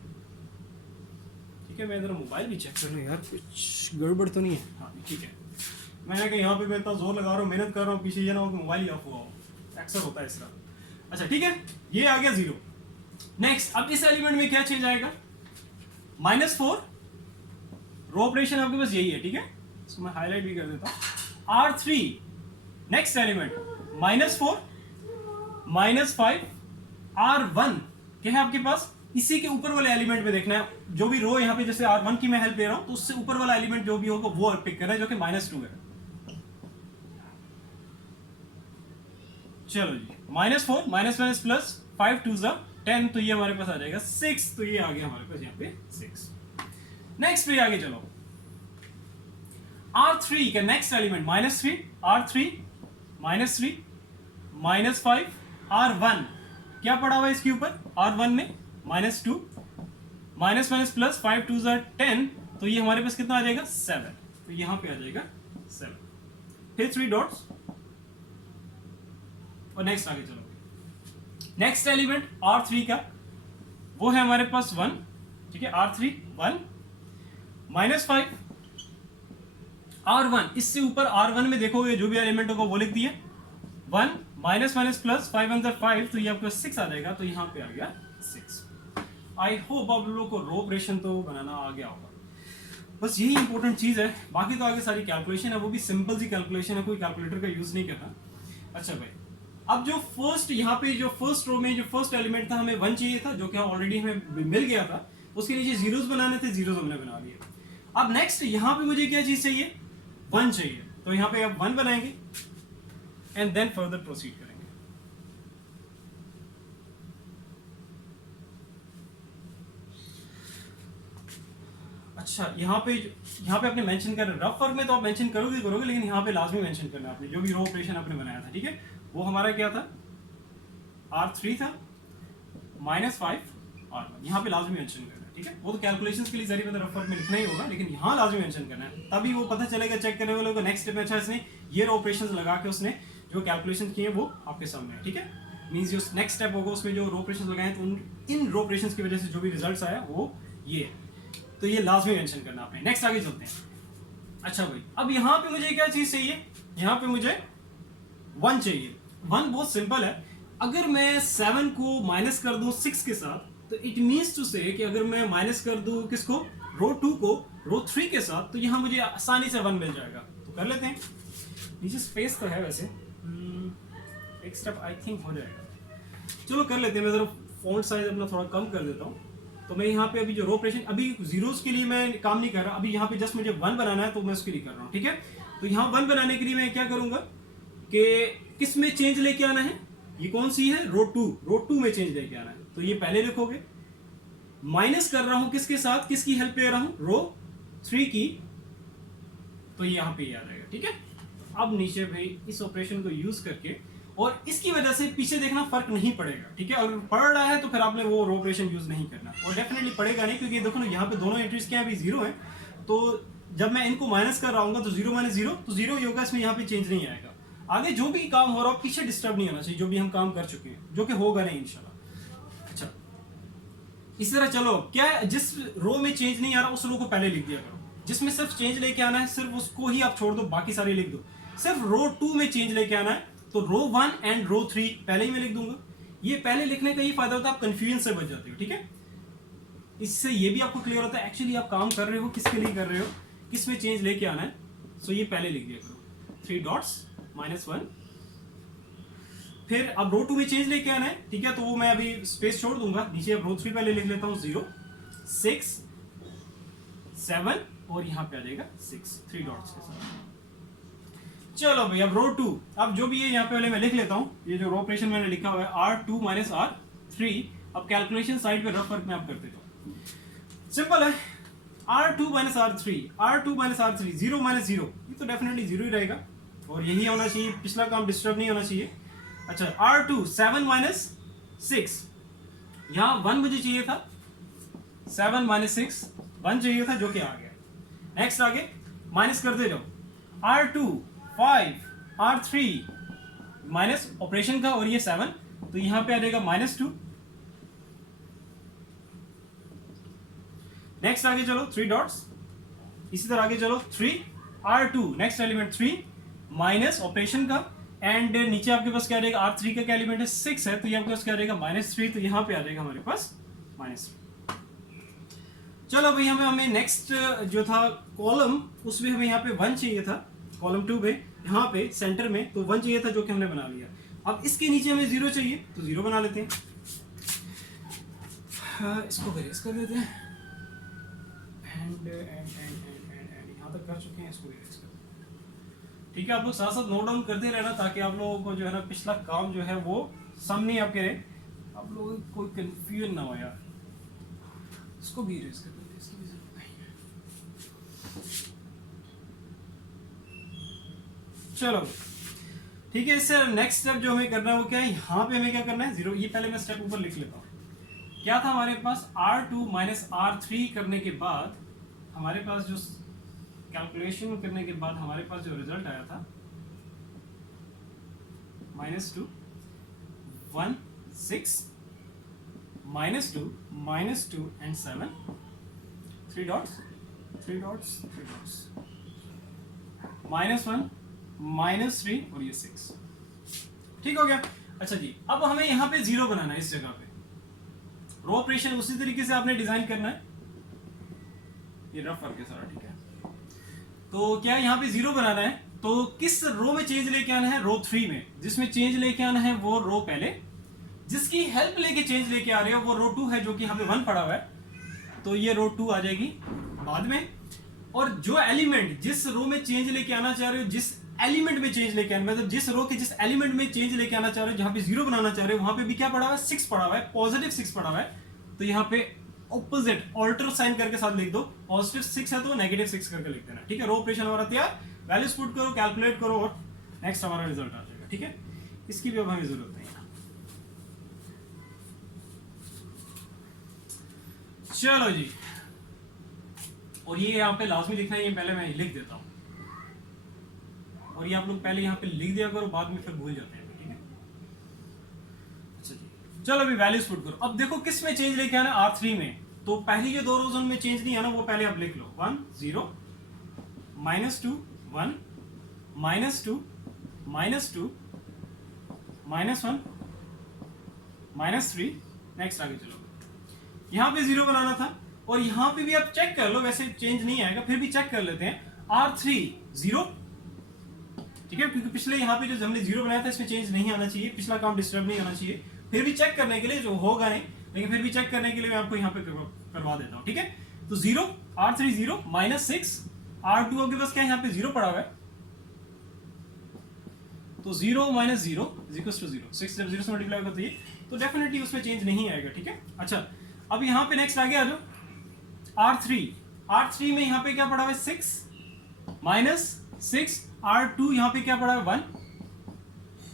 ठीक है, मैं ज़रा मोबाइल भी चेक कर लूँ यार, कुछ गड़बड़ तो नहीं है। हाँ ठीक है, मैंने कहा यहाँ पे मैं इतना जोर लगा रहा हूँ, मेहनत कर रहा हूँ, पीछे ये ना हो कि मोबाइल ही ऑफ हुआ हो, अक्सर होता है इस तरह। अच्छा ठीक है, ये आ गया 0। नेक्स्ट, अब इस एलिमेंट में क्या चेंज आएगा, -4, रो ऑपरेशन आपके पास यही है, ठीक है, इसको मैं हाईलाइट भी कर देता हूँ। R3 नेक्स्ट एलिमेंट -4 -5 R1 क्या है आपके पास, इसी के ऊपर वाले एलिमेंट में देखना है, जो भी रो यहाँ पे जैसे R1 की मैं हेल्प ले रहा हूं तो उससे ऊपर वाला एलिमेंट जो भी होगा वो पिक करना है, जो कि -2 है। चलो जी, -4 -1 +5 2 10, तो ये हमारे पास आ जाएगा 6, तो ये आ गया हमारे पास यहाँ पे 6। नेक्स्ट पे आगे चलो, R3 का नेक्स्ट एलिमेंट -3 R3 -3 -5 R1 क्या पड़ा हुआ है इसके ऊपर, R1 में -2 -1 +5 2 10, तो ये हमारे पास कितना आ जाएगा 7, तो यहां पे आ जाएगा 7, फिर 3 डॉट्स और नेक्स्ट आगे चलो। नेक्स्ट एलिमेंट R3 का वो है हमारे पास 1, ठीक है, R3 1 -5 R1, इससे ऊपर R1 में देखोगे जो भी एलिमेंट होगा वो लिख दिया, 1 -1 +5 1 5, तो ये आपको 6 आ जाएगा, तो यहाँ पे आ गया 6। आई होप आप लोगों को रो ऑपरेशन तो बनाना आ गया होगा, बस यही इंपॉर्टेंट चीज़ है, बाकी तो आगे सारी कैलकुलेशन है, वो भी सिंपल सी कैलकुलेशन है, कोई कैलकुलेटर का यूज़ नहीं करना। अच्छा भाई, अब जो फर्स्ट यहाँ पे जो फर्स्ट रो में जो फर्स्ट एलिमेंट था हमें 1 चाहिए था, जो कि ऑलरेडी हमें मिल गया था, उसके नीचे जीरोस बनाने थे, जीरोस हमने बना लिए। अब नेक्स्ट यहाँ पे मुझे क्या चीज़ चाहिए, 1 चाहिए, तो यहाँ पे अब 1 बनाएंगे एंड देन फर्दर प्रोसीड करेंगे। अच्छा, यहाँ पे आपने मेंशन कर रफ वर्क में तो आप मेंशन करोगे, लेकिन यहाँ पे लाजमी मेंशन करना है आपने, जो भी रो ऑपरेशन आपने बनाया था, ठीक है, वो हमारा क्या था, R3 था -5 R1, यहाँ पे लाजमी मेंशन करना है, ठीक है, वो तो कैलकुलेशंस के लिए जरिए रफ वर्क में लिखना ही होगा, लेकिन यहाँ लाजमी मेंशन करना है, तभी वो पता चलेगा चेक करने वालों को नेक्स्ट स्टेप में, अच्छा इसने ये रो ऑपरेशंस लगा के उसने जो कैलकुलेशन किए वो आपके सामने है, ठीक है, मींस जो नेक्स्ट स्टेप होगा उसमें जो रो ऑपरेशंस लगाए तो इन रो ऑपरेशंस की वजह से जो भी रिजल्ट्स आया वो ये, तो ये लाजमी मेंशन करना आपने। नेक्स्ट आगे चलते हैं। अच्छा भाई, अब यहाँ पे मुझे क्या चीज़ चाहिए, यहाँ पे मुझे 1 चाहिए। 1 बहुत सिंपल है, अगर मैं 7 को माइनस कर दूं 6 के साथ, तो इट मीन्स टू से कि अगर मैं माइनस कर दूं किसको, रो 2 को रो 3 के साथ, तो यहाँ मुझे आसानी से 1 मिल जाएगा, तो कर लेते हैं। नीचे स्पेस तो है वैसे, एक स्टेप आई थिंक हो जाएगा, चलो कर लेते हैं। मैं जरा फॉन्ट साइज अपना थोड़ा कम कर देता हूँ, तो मैं यहाँ पे अभी जो रो ऑपरेशन अभी जीरोस के लिए मैं काम नहीं कर रहा, अभी यहाँ पे जस्ट मुझे 1 बनाना है, तो मैं उसके लिए कर रहा हूँ, ठीक है। तो यहाँ 1 बनाने के लिए मैं क्या करूँगा कि किस में चेंज लेके आना है, ये कौन सी है, रो 2 में चेंज लेके आना है, तो ये पहले लिखोगे। माइनस कर रहा हूँ किसके साथ, किसकी हेल्प ले रहा हूँ, रो 3 की, तो ये यहाँ पे आ जाएगा, ठीक है। अब नीचे भाई इस ऑपरेशन को यूज करके, और इसकी वजह से पीछे देखना फर्क नहीं पड़ेगा, ठीक है। अगर पड़ रहा है तो फिर आपने वो रो ऑपरेशन यूज नहीं करना, और डेफिनेटली पड़ेगा नहीं, क्योंकि देखो ना यहाँ पे दोनों एंट्रीज क्या है अभी 0 है, तो जब मैं इनको माइनस कर रहा हूँ तो 0 - 0 तो 0 ही होगा, इसमें यहाँ पे चेंज नहीं आएगा। आगे जो भी काम हो रहा हो पीछे डिस्टर्ब नहीं होना चाहिए, जो भी हम काम कर चुके हैं, जो कि होगा नहीं इंशाल्लाह। अच्छा, इस तरह चलो, क्या जिस रो में चेंज नहीं आ रहा उस रो को पहले लिख दिया करो, जिसमें सिर्फ चेंज लेके आना है सिर्फ उसको ही आप छोड़ दो, बाकी सारे लिख दो। सिर्फ रो 2 में चेंज लेके आना है, तो रो 1 एंड रो 3 पहले ही मैं लिख दूंगा। ये पहले लिखने का ये फायदा होता है, आप कंफ्यूजन से बच जाते हो, ठीक है। इससे ये भी आपको क्लियर होता है एक्चुअली आप काम कर रहे हो किसके लिए कर रहे हो, किस में चेंज लेके आना है, सो ये पहले लिख दिया करो, 3 डॉट्स -1। फिर अब रो 2 में चेंज लेके आना है, ठीक है, तो वो मैं अभी स्पेस छोड़ दूंगा, नीचे अब रो 3 पहले लिख लेता हूँ, 0 6 7 और यहाँ पे आ जाएगा 6 3 डॉट्स के साथ। चलो भाई, अब रो 2, अब जो भी है यहाँ पे पहले मैं लिख लेता हूँ, ये जो रो ऑपरेशन मैंने लिखा हुआ है R2 - R3। अब कैलकुलेशन साइड पे रफ वर्क में आप कर देता हूँ, सिंपल है, R2 - R3 R2 - R3 0 - 0, ये तो डेफिनेटली 0 ही रहेगा, और यही होना चाहिए, पिछला काम डिस्टर्ब नहीं होना चाहिए। अच्छा, R2 7 - 6, यहाँ 1 मुझे चाहिए था, 7 - 6 1 चाहिए था, जो कि आ गया। नेक्स्ट आगे माइनस करते जाओ, R2 5 R3 माइनस ऑपरेशन का, और ये 7, तो यहां पे आ जाएगा -2। नेक्स्ट आगे चलो 3 डॉट्स, इसी तरह आगे चलो 3 R2 next element 3 minus operation का, एंड नीचे आपके पास क्या रहेगा, R3 का क्या एलिमेंट है 6 है, तो ये आपके पास क्या रहेगा -3, तो यहाँ पे आ जाएगा हमारे पास -3। चलो भाई हमें नेक्स्ट जो था कॉलम, उसमें हमें यहाँ पे 1 चाहिए था, कॉलम 2 में यहाँ पे सेंटर में तो 1 चाहिए था जो कि हमने बना लिया। अब इसके नीचे हमें 0 चाहिए तो 0 बना लेते हैं। इसको इरेज कर देते हैं, एंड यहाँ तक कर चुके हैं, इसको इरेज कर देते हैं। ठीक है, आप लोग साथ साथ नोट डाउन करते रहना ताकि आप लोगों को जो है ना पिछला काम जो है वो सामने आपके रहे, आप लोगों को कोई कंफ्यूजन ना हो यार। इसको भी इरेज कर देते हैं, इसकी भी जरूरत नहीं है। चलो ठीक है, इससे नेक्स्ट स्टेप जो हमें करना है वो क्या है, यहाँ पे हमें क्या करना है 0, ये पहले मैं स्टेप ऊपर लिख लेता हूँ। क्या था हमारे पास, R2 माइनस R3 करने के बाद हमारे पास जो कैलकुलेशन करने के बाद हमारे पास जो रिजल्ट आया था -2 1 6 -2 -2 एंड 7 3 डॉट्स -1 -3 और ये 6। ठीक हो गया। अच्छा जी, अब हमें यहाँ पे 0 बनाना है इस जगह पे। रो ऑपरेशन उसी तरीके से आपने डिजाइन करना है, ये रफ वर्क है सारा। ठीक है, तो क्या यहाँ पे 0 बनाना है, तो किस रो में चेंज लेके आना है, रो 3 में। जिसमें चेंज लेके आना है वो रो पहले, जिसकी हेल्प लेके चेंज लेके आ रहे हो वो रो 2 है जो कि यहाँ पे 1 पड़ा हुआ है, तो ये रो 2 आ जाएगी बाद में। और जो एलिमेंट जिस रो में चेंज लेके आना चाह रहे हो, जिस एलिमेंट में चेंज लेके आना, मतलब जिस रो के जिस एलिमेंट में चेंज लेके आना चाह रहे हो, जहां पे 0 बनाना चाह रहे हो वहां पे भी क्या पड़ा हुआ है, 6 पड़ा हुआ है, पॉजिटिव 6 पड़ा हुआ है। तो यहाँ पे ऑपोजिट ऑल्टर साइन करके साथ लिख दो, पॉजिटिव 6 है तो -6 करके लिख देना। ठीक है, रो ऑपरेशन हमारा तैयार, वैल्यूज पुट करो, कैलकुलेट करो और नेक्स्ट हमारा रिजल्ट आ जाएगा। ठीक है, इसकी भी अब हमें जरूरत नहीं है। चलो जी, और ये यहाँ पे लाजमी लिखना है, ये पहले मैं लिख देता हूँ, और ये आप लोग पहले यहाँ पे लिख दिया करो, बाद में फिर भूल जाते हैं। ठीक है, अच्छा जी, चलो अभी वैल्यूज पुट करो। अब देखो किस में चेंज लेके आना, R3 में। तो पहली जो 2 रोज उनमें चेंज नहीं आना, वो पहले आप लिख लो, 1 0 -2 1 -2 -2 -1 -3। नेक्स्ट आगे चलो, यहाँ पे 0 बनाना था, और यहाँ पे भी आप चेक कर लो, वैसे चेंज नहीं आएगा, फिर भी चेक कर लेते हैं। R3 0, ठीक है, क्योंकि पिछले यहाँ पे जो हमने 0 बनाया था इसमें चेंज नहीं आना चाहिए, पिछला काम डिस्टर्ब नहीं होना चाहिए। फिर भी चेक करने के लिए, जो होगा नहीं लेकिन फिर भी चेक करने के लिए मैं आपको यहाँ पे करवा देता हूँ। ठीक है, तो 0 R3 0 -6 R2 के पास क्या है, यहाँ पे 0 पड़ा हुआ है, तो 0 - 0 = 0, 6 जब 0 से मल्टीप्लाई करते हैं तो डेफिनेटली उसमें चेंज नहीं आएगा। ठीक है, अच्छा अब यहाँ पे नेक्स्ट आगे आ जाओ, R3 में यहाँ पे क्या पड़ा हुआ है, 6 -6 R2 यहाँ पे क्या पड़ा है, 1,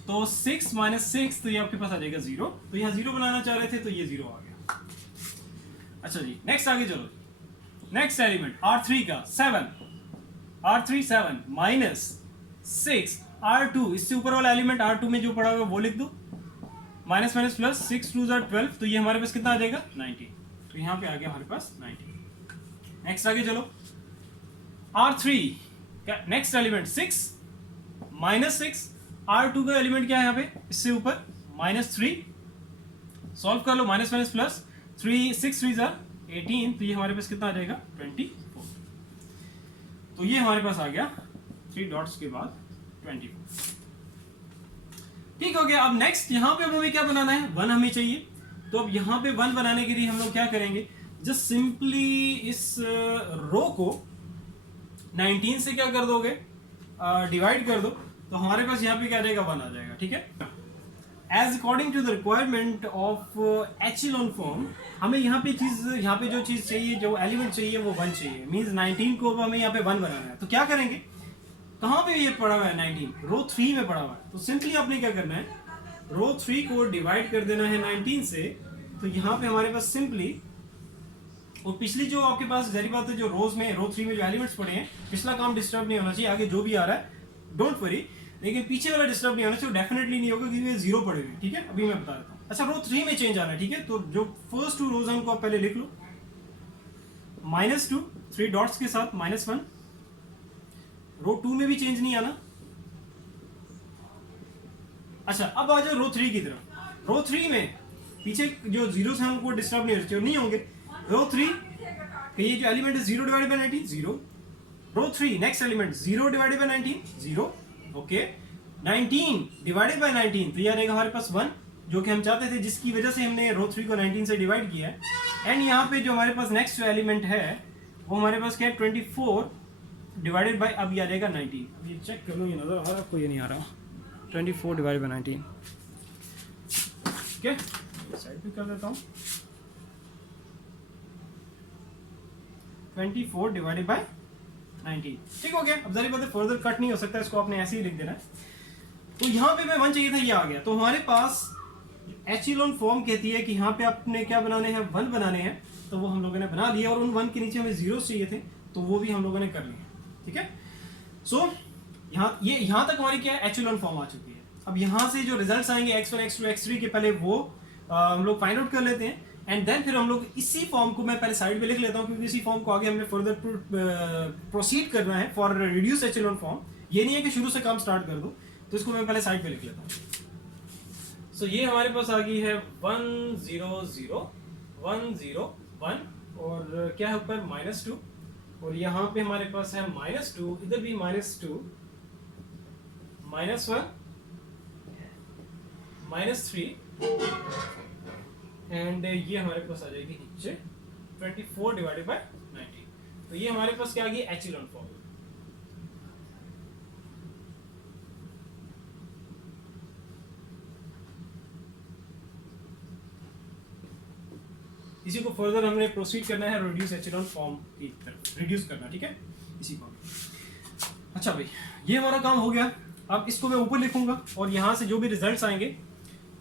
तो 6 - 6 तो ये आपके पास आ जाएगा 0, तो यहाँ 0 बनाना चाह रहे थे तो ये 0 आ गया। अच्छा जी, नेक्स्ट आगे चलो, नेक्स्ट एलिमेंट R3 का 7 R3 7 -6 R2, इससे ऊपर वाला एलिमेंट R2 में जो पड़ा हुआ है वो लिख दो, माइनस माइनस प्लस 6 2 12, तो ये हमारे पास कितना आ जाएगा 19, तो यहाँ पे आ गया हमारे पास 19। नेक्स्ट आगे चलो, R3 क्या नेक्स्ट एलिमेंट 6 -6 R2 का एलिमेंट क्या है यहाँ पे, इससे ऊपर -3, सॉल्व कर लो, माइनस माइनस प्लस 3 6 3 18, तो ये हमारे पास कितना आ जाएगा 24, तो ये हमारे पास आ गया 3 डॉट्स के बाद 24। ठीक हो गया। अब नेक्स्ट यहाँ पे हमें क्या बनाना है, 1 हमें चाहिए, तो अब यहाँ पे 1 बनाने के लिए हम लोग क्या करेंगे, जस्ट सिंपली इस रो को 19 से क्या कर दोगे, डिवाइड कर दो, तो हमारे पास यहाँ पे क्या आ जाएगा 1 आ जाएगा। ठीक है, as according to the requirement of echelon form, हमें यहाँ पे जो चीज चाहिए, जो एलिमेंट चाहिए वो 1 चाहिए, मींस 19 को हमें यहाँ पे 1 बनाना है। तो क्या करेंगे, कहाँ पे ये पड़ा हुआ है 19, रो 3 में पड़ा हुआ है, तो सिंपली आपने क्या करना है, रो 3 को डिवाइड कर देना है 19 से, तो यहाँ पे हमारे पास सिंपली, और पिछली जो आपके पास जरी बात है, जो रोज में रो 3 में जो एलिमेंट्स पड़े हैं, पिछला काम डिस्टर्ब नहीं होना चाहिए, आगे जो भी आ रहा है डोंट वरी, लेकिन पीछे वाला डिस्टर्ब नहीं होना चाहिए, डेफिनेटली नहीं होगा क्योंकि 0 पड़े हुए। ठीक है, अभी मैं बता देता हूँ। अच्छा, रो 3 में चेंज आना है। ठीक है, तो जो फर्स्ट 2 रोज हैं उनको आप पहले लिख लो, -2 3 डॉट्स के साथ -1, रो 2 में भी चेंज नहीं आना। अच्छा अब आ जाओ रो 3 की तरफ। रो 3 में पीछे जो जीरोस हैं उनको डिस्टर्ब नहीं होंगे। रो 3 ये जो एलिमेंट है 0 divided by 19 0। Row 3 next element 0 divided by 19 0। Okay 19 divided by 19 तो ये आ जाएगा हमारे पास 1, जो कि हम चाहते थे, जिसकी वजह से हमने रो 3 को 19 से डिवाइड किया है। एंड यहाँ पे जो हमारे पास नेक्स्ट एलिमेंट है वो हमारे पास क्या है 24 डिवाइडेड बाय, अब ये आ जाएगा 19। अब ये चेक कर लो, ये नजर आ रहा है आपको? ये नहीं आ रहा। 24 डिवाइडेड बाय 19। ठीक है साइड पे कर देता हूँ। 24 डिवाइडेड बाय 19 ठीक हो गया। अब जरा बात है फर्दर कट नहीं हो सकता, इसको आपने ऐसे ही लिख देना है। तो यहाँ पे मैं 1 चाहिए था, ये आ गया। तो हमारे पास एचिलॉन फॉर्म कहती है कि यहाँ पे आपने क्या बनाने हैं 1 बनाने हैं, तो वो हम लोगों ने बना लिया। और उन 1 के नीचे हमें जीरोस चाहिए थे, तो वो भी हम लोगों ने कर लिए। ठीक है सो यहाँ तक हमारी क्या एचिलॉन फॉर्म आ चुकी है। अब यहाँ से जो रिजल्ट्स आएंगे x1 x2 x3 के, पहले वो हम लोग फाइंड आउट कर लेते हैं। एंड देन फिर हम लोग इसी फॉर्म को, मैं पहले साइड पे लिख लेता हूँ क्योंकि इसी फॉर्म को आगे हमने फर्दर प्रोसीड करना है फॉर रिड्यूस एचिलॉन फॉर्म। ये नहीं है कि शुरू से काम स्टार्ट कर दो, तो इसको मैं पहले साइड पे लिख लेता हूँ। सो ये हमारे पास आ गई है 1 0 0 1 0 1 और क्या है ऊपर -2, और यहाँ पे हमारे पास है -2, इधर भी -2 -1 -3 एंड ये हमारे पास आ जाएगी नीचे 24 डिवाइडेड बाय 19। तो ये हमारे पास क्या आ गई एचिलॉन फॉर्म। इसी को फर्दर हमने प्रोसीड करना है रिड्यूस एचिलॉन फॉर्म की तरफ, रिड्यूस करना। ठीक है इसी को। अच्छा भाई ये हमारा काम हो गया। अब इसको मैं ऊपर लिखूंगा और यहाँ से जो भी रिजल्ट्स आएंगे,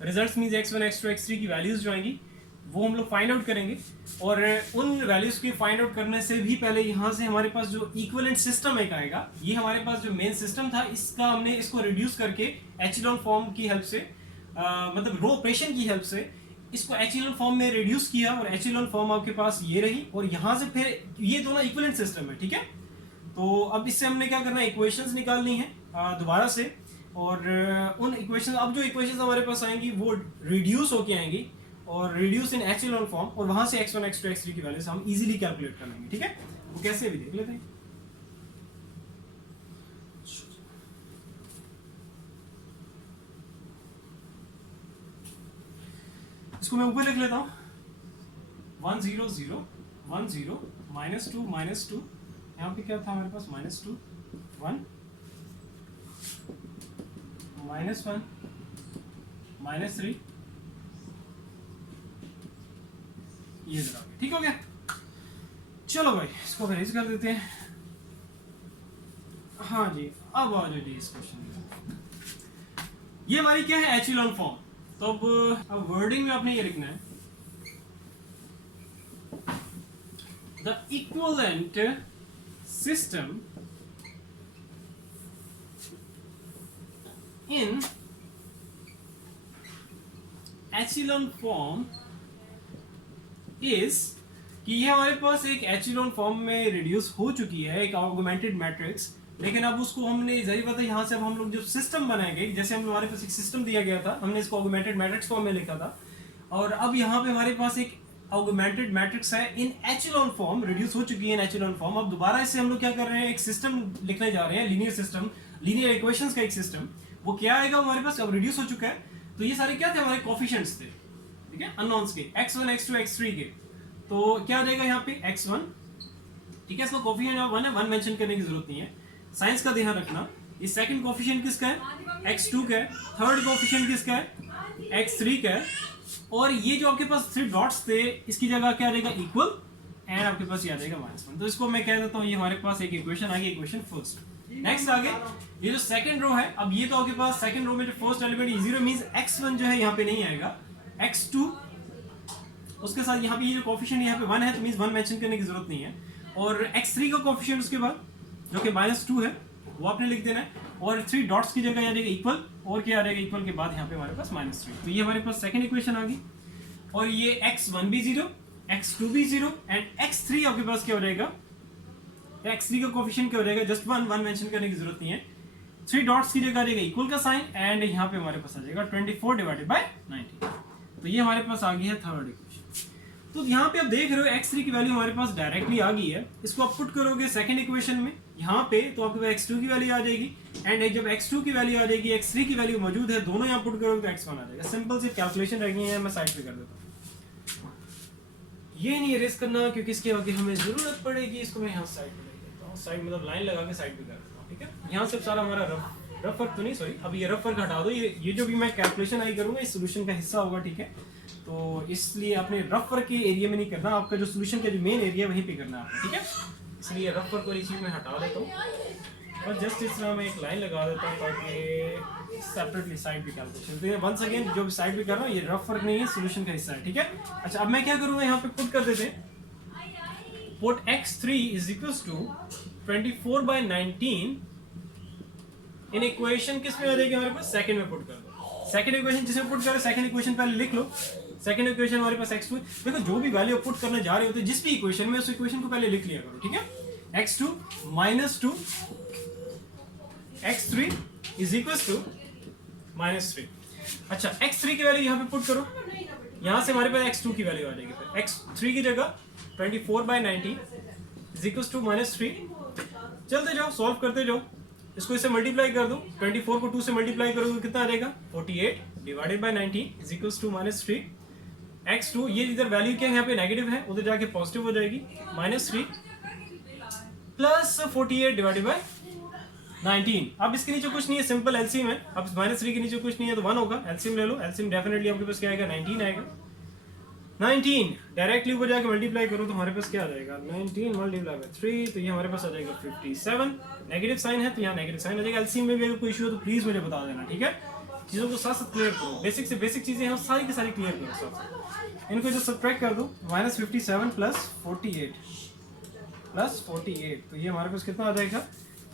results means x1 x2 x3 की वैल्यूज जो आएंगी वो हम लोग फाइंड आउट करेंगे। और उन वैल्यूज की फाइंड आउट करने से भी पहले यहाँ से हमारे पास जो इक्विवेलेंट सिस्टम एक आएगा, ये हमारे पास जो मेन सिस्टम था इसका हमने इसको रिड्यूस करके एचिलॉन फॉर्म की हेल्प से, मतलब रो ऑपरेशन की हेल्प से इसको एचिलॉन फॉर्म में रिड्यूस किया। और एचिलॉन फॉर्म आपके पास ये रही, और यहाँ से फिर ये दोनों इक्विवेलेंट सिस्टम है। ठीक है तो अब इससे हमने क्या करना है, इक्वेशंस निकालनी है दोबारा से। और उन इक्वेशन, अब जो इक्वेशंस हमारे पास आएंगी वो रिड्यूस होके आएंगी और रिड्यूस इन एचिलॉन फॉर्म, और वहां से x1 x2 x3 की वैल्यूज हम इजीली कैलकुलेट कर लेंगे। ठीक है वो कैसे भी देख लेते हैं। इसको मैं ऊपर लिख लेता हूँ 1 0 0 1 0 -2 यहाँ पे क्या था हमारे पास -2 1 -1 -3 ये जरा। ठीक हो गया। चलो भाई इसको फिनिश कर देते हैं। हाँ जी अब आ जाओ जी इस क्वेश्चन में। ये हमारी क्या है एचिलॉन फॉर्म। तो अब वर्डिंग में आपने ये लिखना है the equivalent system in echelon form is, कि ये हमारे पास एक एचिलॉन फॉर्म में रिड्यूस हो चुकी है, एक ऑगमेंटेड मैट्रिक्स। लेकिन अब उसको हमने जाहिर बात है यहाँ से अब हम लोग जो सिस्टम बनाएंगे, जैसे हम हमारे पास एक सिस्टम दिया गया था, हमने इसको ऑगमेंटेड मैट्रिक्स फॉर्म में लिखा था, और अब यहाँ पे हमारे पास एक ऑगमेंटेड मैट्रिक्स है इन एचिलॉन फॉर्म, रिड्यूस हो चुकी है इन एचिलॉन फॉर्म। अब दोबारा इससे हम लोग क्या कर रहे हैं, एक सिस्टम लिखने जा रहे हैं, लीनियर सिस्टम, लीनियर इक्वेशंस का एक सिस्टम। वो क्या आएगा हमारे पास, अब रिड्यूस हो चुका है। तो ये सारे क्या थे हमारे कोफिशिएंट्स थे, ठीक है, अननोन्स के, x1 x2 x3 के। तो क्या आ जाएगा यहाँ पे x1, ठीक है, इसका कोफिशिएंट 1 है, 1 मेंशन करने की जरूरत नहीं है, साइंस का ध्यान रखना। ये सेकंड कोफिशिएंट किसका है, x2 का है। थर्ड कोफिशिएंट किसका है, x3 का है। और ये जो आपके पास 3 डॉट्स थे, इसकी जगह क्या आ जाएगा, इक्वल, एंड आपके पास ये आ जाएगा -1। तो इसको मैं कह देता हूँ ये हमारे पास एक इक्वेशन आ गई, इक्वेशन फर्स्ट। नेक्स्ट आगे ये जो सेकंड रो है, अब ये तो आपके पास सेकंड रो में जो फर्स्ट एलिमेंट 0 मींस x1 जो है यहाँ पे नहीं आएगा, x2 उसके साथ यहाँ पे ये जो कोफिशिएंट यहाँ पे 1 है, तो मींस 1 मेंशन करने की जरूरत नहीं है। और x3 का कोफिशिएंट उसके बाद जो कि -2 है वो आपने लिख देना है, और 3 डॉट्स की जगह आ जाएगा इक्वल, और क्या आ जाएगा, इक्वल के बाद यहाँ पे हमारे पास -3। तो ये हमारे पास सेकंड इक्वेशन आ गई। और ये x1 भी 0 x2 भी 0 एंड x3 आपके पास क्या हो जाएगा, x3 का कोफिशिएंट क्या हो जाएगा, जस्ट वन मेंशन करने की जरूरत नहीं है, 3 डॉट्स की जगह आ जाएगा इक्वल का साइन एंड यहाँ पे हमारे पास आ जाएगा 24 डिवाइडेड बाय 19। तो ये हमारे पास आ गई है थर्ड इक्वेशन। तो यहाँ पे आप देख रहे हो x3 की वैल्यू हमारे पास डायरेक्टली आ गई है, इसको आप पुट करोगे सेकंड इक्वेशन में यहाँ पे तो आपके पास x2 की वैल्यू आ जाएगी एंड जब x2 की वैल्यू आ जाएगी x3 की वैल्यू मौजूद है, दोनों यहाँ पुट करोगे तो x1 आ जाएगा। सिंपल सी कैलकुलेशन रह गई है, मैं साइड पे कर देता हूँ, ये नहीं रेस करना क्योंकि इसके आगे हमें जरूरत पड़ेगी। इसको मैं यहाँ साइड पे ले देता हूँ, साइड मतलब लाइन लगा के साइड पे कर देता हूँ, ठीक है। यहाँ से सारा हमारा रफ वर्क तो नहीं, सॉरी अब ये रफ वर्क हटा दो, ये जो भी मैं कैलकुलेशन आई करूँगा इस सोल्यूशन का हिस्सा होगा, ठीक है। तो इसलिए आपने रफ वर्क के एरिया में नहीं करना, आपका जो सोल्यूशन का जो मेन एरिया वहीं पे करना है, ठीक है। इसलिए रफ वर्क वाली चीज़ मैं हटा देता हूँ और जस्ट इस तरह मैं एक लाइन लगा देता हूँ ताकि सेपरेटली साइड पे कैलकुलेशन। तो वंस अगेन जो भी साइड पे कर रहा हूँ ये रफ वर्क नहीं है, सोल्यूशन का हिस्सा है, ठीक है। अच्छा अब मैं क्या करूँगा, यहाँ पे पुट कर देते हैं, put x3 is equals to 24/19 in equation किस में आ जाएगी हमारे पास, सेकंड में पुट कर दो। सेकंड इक्वेशन जिसमें पुट करें, सेकंड इक्वेशन पहले लिख लो। सेकंड इक्वेशन हमारे पास x2, देखो जो भी वैल्यू पुट करने जा रहे होते हैं जिस भी इक्वेशन में, उस इक्वेशन को पहले लिख लिया करो, ठीक है। x2 - 2 x3 is equals to -3। अच्छा x3 की वैल्यू यहाँ पे पुट करो, यहाँ से हमारे पास x2 की वैल्यू आ जाएगी, फिर x3 की जगह 24/19 इज इक्वल्स टू -3। चलते जाओ, सॉल्व करते जाओ, इसको इससे मल्टीप्लाई कर दो, 24 को 2 से मल्टीप्लाई करोगे कितना आ जाएगा, 48 divided by 19 is equals to -3। x2 ये इधर वैल्यू क्या है, यहाँ पे नेगेटिव है, उधर जाके पॉजिटिव हो जाएगी, -3 प्लस 48 डिवाइडेड बाय 19। अब इसके नीचे कुछ नहीं है, सिंपल एलसीएम है, अब -3 के नीचे कुछ नहीं है तो 1 होगा, एलसीएम ले लो, एलसीएम डेफिनेटली आपके पास क्या आएगा, 19 आएगा। 19 डायरेक्टली ऊपर जाके मल्टीप्लाई करो तो हमारे पास क्या आ जाएगा, 19 मल्टीप्लाई बाय 3, तो ये हमारे पास आ जाएगा 57। नेगेटिव साइन है तो यहाँ नेगेटिव साइन आ जाएगा। एलसीएम में भी अगर कोई इशू हो तो प्लीज मुझे बता देना, ठीक है। चीज़ों को साथ साथ क्लियर करो, बेसिक से बेसिक चीज़ें हैं सारी की सारी क्लियर करो साथ साथ। इनको जो सब्ट्रैक्ट कर दो, -57 प्लस 48 प्लस 48, तो ये हमारे पास कितना आ जाएगा,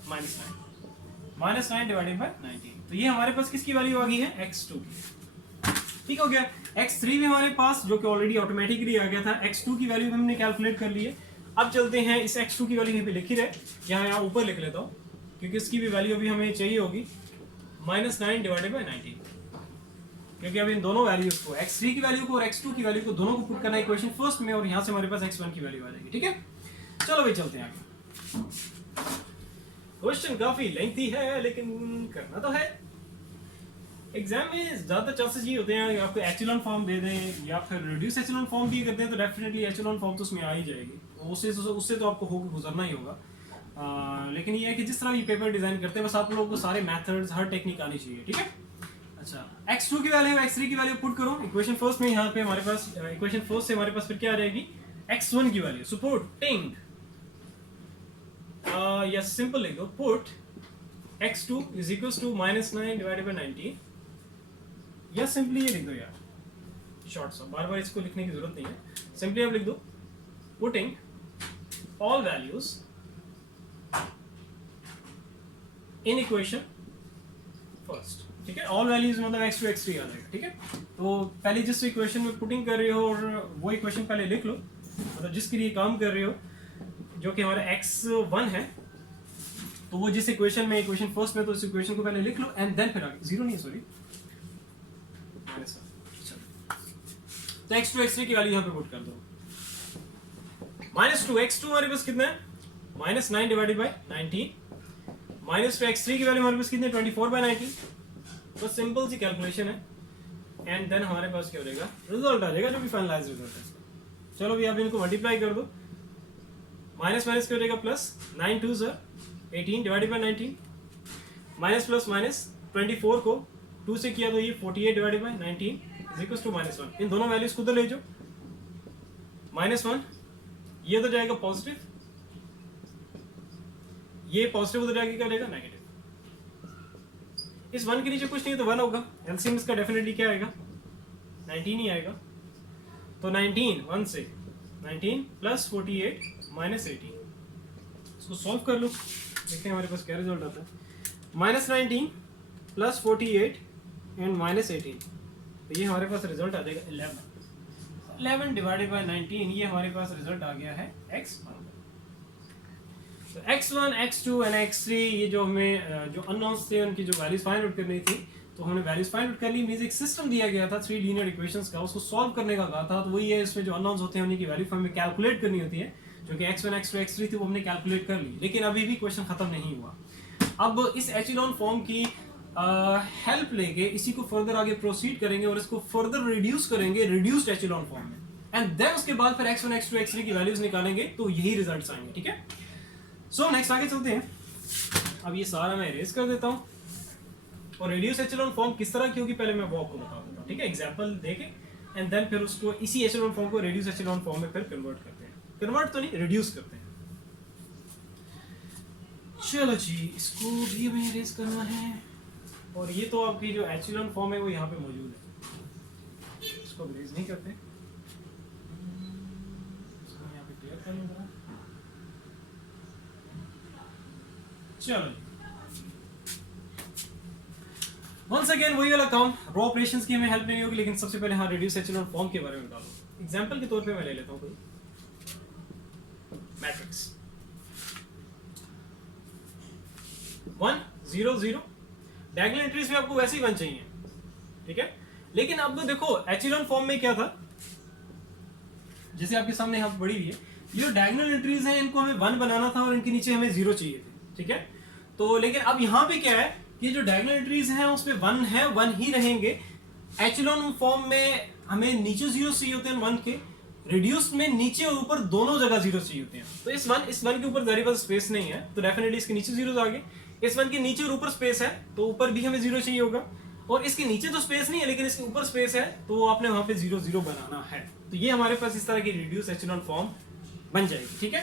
-9 डिवाइडेड बाय 19। तो ये हमारे पास किसकी वैल्यू आ गई है, x2 की, ठीक हो गया। x3 भी हमारे पास जो कि ऑलरेडी ऑटोमेटिकली आ गया था, x2 की वैल्यू हमने कैलकुलेट कर ली है। अब चलते हैं, इस x2 की वैल्यू यहीं पे लिखी रहे, यहाँ ऊपर लिख लेता हूँ क्योंकि इसकी भी वैल्यू अभी हमें चाहिए होगी, -9 डिवाइडेड बाय 19, क्योंकि अब इन दोनों वैल्यूज को, x3 की वैल्यू को और x2 की वैल्यू को दोनों को पुट करना है इक्वेशन फर्स्ट में, और यहाँ से हमारे पास x1 की वैल्यू आ जाएगी, ठीक है। चलो भाई चलते हैं आगे। क्वेश्चन काफी लेंथी है लेकिन करना तो है। एग्जाम में ज्यादातर चांसेस ये होते हैं आपको एचेलॉन फॉर्म दे दें या फिर रिड्यूस एचेलॉन फॉर्म भी करते हैं, तो डेफिनेटली एचेलॉन फॉर्म तो उसमें आ ही जाएगी, उससे तो आपको होकर गुजरना ही होगा। लेकिन ये है कि जिस तरह ये पेपर डिजाइन करते हैं बस आप लोगों को सारे मेथड्स, हर टेक्निक आनी चाहिए, ठीक है। अच्छा x2 की वैल्यू x3 की वैल्यू पुट करो इक्वेशन फर्स्ट में, यहाँ पे हमारे पास इक्वेशन फर्स्ट से हमारे पास फिर क्या आ जाएगी, x1 की वैल्यू सपोर्टिंग, या सिंपल लिख दो, put x2 is equals to -9 divided by 19, या सिंपली ये लिख दो यार, शॉर्ट सा, बार बार इसको लिखने की जरूरत नहीं है, सिंपली आप लिख दो putting all values in equation first, ठीक है। ऑल वैल्यूज मतलब x2 x3 आ जाएगा, ठीक है। तो पहले जिस इक्वेशन में पुटिंग कर रहे हो और वो इक्वेशन पहले लिख लो, मतलब जिसके लिए काम कर रहे हो, जो कि हमारा x1 है, तो वो जिस इक्वेशन में, इक्वेशन फर्स्ट में, तो उस इक्वेशन को पहले लिख लो एंड देन फिर आगे, जीरो नहीं है सॉरी, तो x2 x3 की वैल्यू यहाँ पे पुट कर दो, -2 x2 हमारे पास कितना है, -9 डिवाइडेड बाय 19, -2 x3 की वैल्यू हमारे पास कितनी है, 24/19। तो सिंपल सी कैलकुलेशन है एंड देन हमारे पास क्या हो जाएगा, रिजल्ट आ जाएगा जो भी फाइनलाइज रिजल्ट है। चलो भी आप इनको मल्टीप्लाई कर दो, माइनस माइनस क्या हो जाएगा plus, 9 2 sir 18 divided by 19, minus plus minus 24 को 2 से किया तो ये 48 divided by 19 is equals to -1। इन दोनों वैल्यूज को उधर ले जाओ, -1 ये तो जाएगा पॉजिटिव, ये पॉजिटिव उधर जाके क्या रहेगा नेगेटिव। इस 1 के नीचे कुछ नहीं है तो 1 होगा, एलसीएम इसका डेफिनेटली क्या आएगा, 19 ही आएगा। तो 19 1 से 19 प्लस 48 -18, इसको सॉल्व कर लो, देखते हैं हमारे पास क्या रिजल्ट आता है। -19 प्लस 48 एंड -18, तो ये हमारे पास रिजल्ट आ जाएगा 11। 11 डिवाइडेड बाय 19, ये हमारे पास रिजल्ट आ गया है x1। तो x1, x2 एंड x3 ये जो हमें जो अननोन्स थे उनकी जो वैल्यूज फाइंड आउट करनी थी, तो हमने वैल्यूज फाइंड आउट कर ली। मींस एक सिस्टम दिया गया था 3 लीनियर इक्वेशंस का, उसको सॉल्व करने का कहा था। तो वही है, इसमें जो अननोन्स होते हैं उन्हीं की वैल्यू हमें कैलकुलेट करनी होती है, जो कि x1, x2, x3 थी वो हमने कैलकुलेट कर ली। लेकिन अभी भी क्वेश्चन खत्म नहीं हुआ। अब इस एचेलॉन फॉर्म की हेल्प लेके इसी को फर्दर आगे प्रोसीड करेंगे और इसको फर्दर रिड्यूस करेंगे रिड्यूस्ड एचेलॉन फॉर्म में, एंड देन उसके बाद फिर x1, x2, x3 की वैल्यूज निकालेंगे, तो यही रिजल्ट्स आएंगे। ठीक है, सो नेक्स्ट आगे चलते हैं। अब ये सारा मैं इरेज कर देता हूं और रिड्यूस एचेलॉन फॉर्म किस तरह की होगी पहले मैं वो आपको बता देता हूं। ठीक है, एग्जांपल देके एंड देन फिर उसको इसी एचेलॉन फॉर्म को रिड्यूस एचेलॉन फॉर्म में फिर कन्वर्ट करते हैं। कन्वर्ट तो नहीं, रिड्यूस करते हैं। चलो जी, इसको भी हमें इरेज करना है, और ये तो आपकी जो एचेलॉन फॉर्म है वो यहाँ पे मौजूद है, इसको इरेज नहीं करते। इसको यहाँ पे क्लियर कर लूँगा। चलो वंस अगेन वही वाला काम, रॉ ऑपरेशंस की हमें हेल्प नहीं होगी, लेकिन सबसे पहले हाँ रिड्यूस एचेलॉन फॉर्म के बारे में बता दो। एग्जांपल के तौर पे मैं ले लेता हूँ कोई मैट्रिक्स 1 0 0, डायगोनल एंट्रीज में आपको वैसे ही 1 चाहिए। ठीक है, लेकिन अब देखो एचेलॉन फॉर्म में क्या था, जैसे आपके सामने यहाँ पड़ी हुई है, ये जो डायगोनल एंट्रीज हैं इनको हमें 1 बनाना था और इनके नीचे हमें 0 चाहिए थे। ठीक है, तो लेकिन अब यहाँ पे क्या है कि जो डायगोनल एंट्रीज हैं उसमें 1 है, 1 ही रहेंगे। एचेलॉन फॉर्म में हमें नीचे 0 चाहिए होते हैं 1 के, रिड्यूस्ड में नीचे और ऊपर दोनों जगह 0 चाहिए होते हैं। तो इस 1 के ऊपर वेरिएबल स्पेस नहीं है, तो डेफिनेटली इसके नीचे 0 आ गए। इस 1 के नीचे और ऊपर स्पेस है, तो ऊपर भी हमें 0 चाहिए होगा, और इसके नीचे तो स्पेस नहीं है लेकिन इसके ऊपर स्पेस है, तो आपने वहां पे 0 0 बनाना है। तो ये हमारे पास इस तरह की रिड्यूस एचेलॉन फॉर्म बन जाएगी। ठीक है,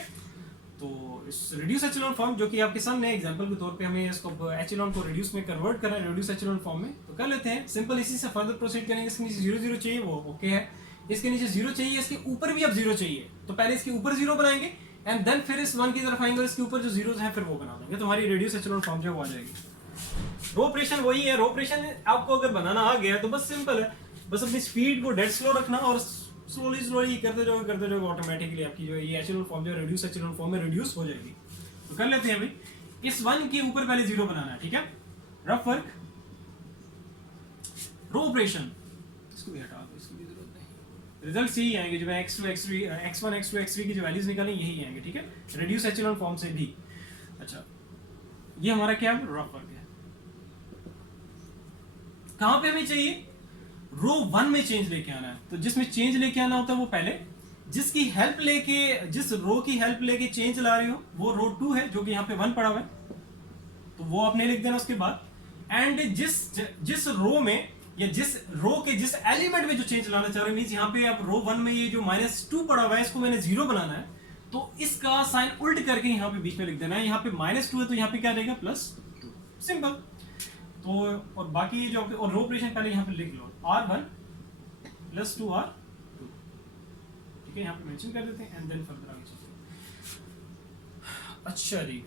तो इस रिड्यूस एचेलॉन फॉर्म जो कि आपके सामने एग्जांपल के तौर पे हमें इसको एचेलॉन को रिड्यूस में कन्वर्ट करना है, रिड्यूस एचेलॉन फॉर्म में, तो कर लेते हैं सिंपल। इसी से फर्दर प्रोसीड करेंगे। इसके नीचे 0 0 चाहिए, वो ओके है। इसके नीचे 0 चाहिए, इसके ऊपर भी अब 0 चाहिए, तो पहले इसके ऊपर 0 बनाएंगे एंड देन फिर इस 1 की तरफ आएंगे और इसके ऊपर जो जीरोस हैं फिर वो बना देंगे, तो हमारी रिड्यूस एचेलॉन फॉर्म जो आ जाएगी। रो ऑपरेशन वही है। रो ऑपरेशन आपको अगर बनाना आ गया तो बस सिंपल है, बस अपनी स्पीड को डेड स्लो रखना और स्लोली करते जाओगे ऑटोमेटिकली आपकी जो ये एचेलॉन फॉर्म जो रिड्यूस एचेलॉन फॉर्म में रिड्यूस हो जाएगी। तो कर लेते हैं अभी, इस 1 के ऊपर पहले 0 बनाना है। ठीक है, रफ वर्क। रो ऑपरेशन इसको भी हटा दो, इसकी भी जरूरत नहीं। रिजल्ट्स यही आएंगे जो मैं x1, x2, x3 की जो वैल्यूज निकालें यही आएंगे। ठीक है, रिड्यूस एचेलॉन फॉर्म से भी। अच्छा, ये हमारा क्या रफ वर्क है। कहां पे हमें चाहिए, रो 1 में चेंज लेके आना है। तो जिसमें चेंज लेके आना होता है वो पहले, जिसकी हेल्प लेके, जिस रो की हेल्प लेके चेंज ला रही हो वो रो 2 है, जो कि यहाँ पे 1 पड़ा हुआ है, तो वो आपने लिख देना उसके बाद। एंड जिस रो में या जिस रो के जिस एलिमेंट में जो चेंज लाना चाह रहे हो, मींस यहाँ पे आप रो 1 में ये जो -2 पड़ा हुआ है इसको मैंने 0 बनाना है, तो इसका साइन उल्ट करके यहाँ पे बीच में लिख देना है। यहाँ पे -2 है तो यहाँ पे क्या रहेगा +2, सिंपल। तो और बाकी जो और रो ऑपरेशन पहले यहाँ पे लिख लो, R1 + 2R2। ठीक है, यहाँ पे मेंशन कर देते हैं एंड देन फर्दर आगे चलते हैं। अच्छा जी,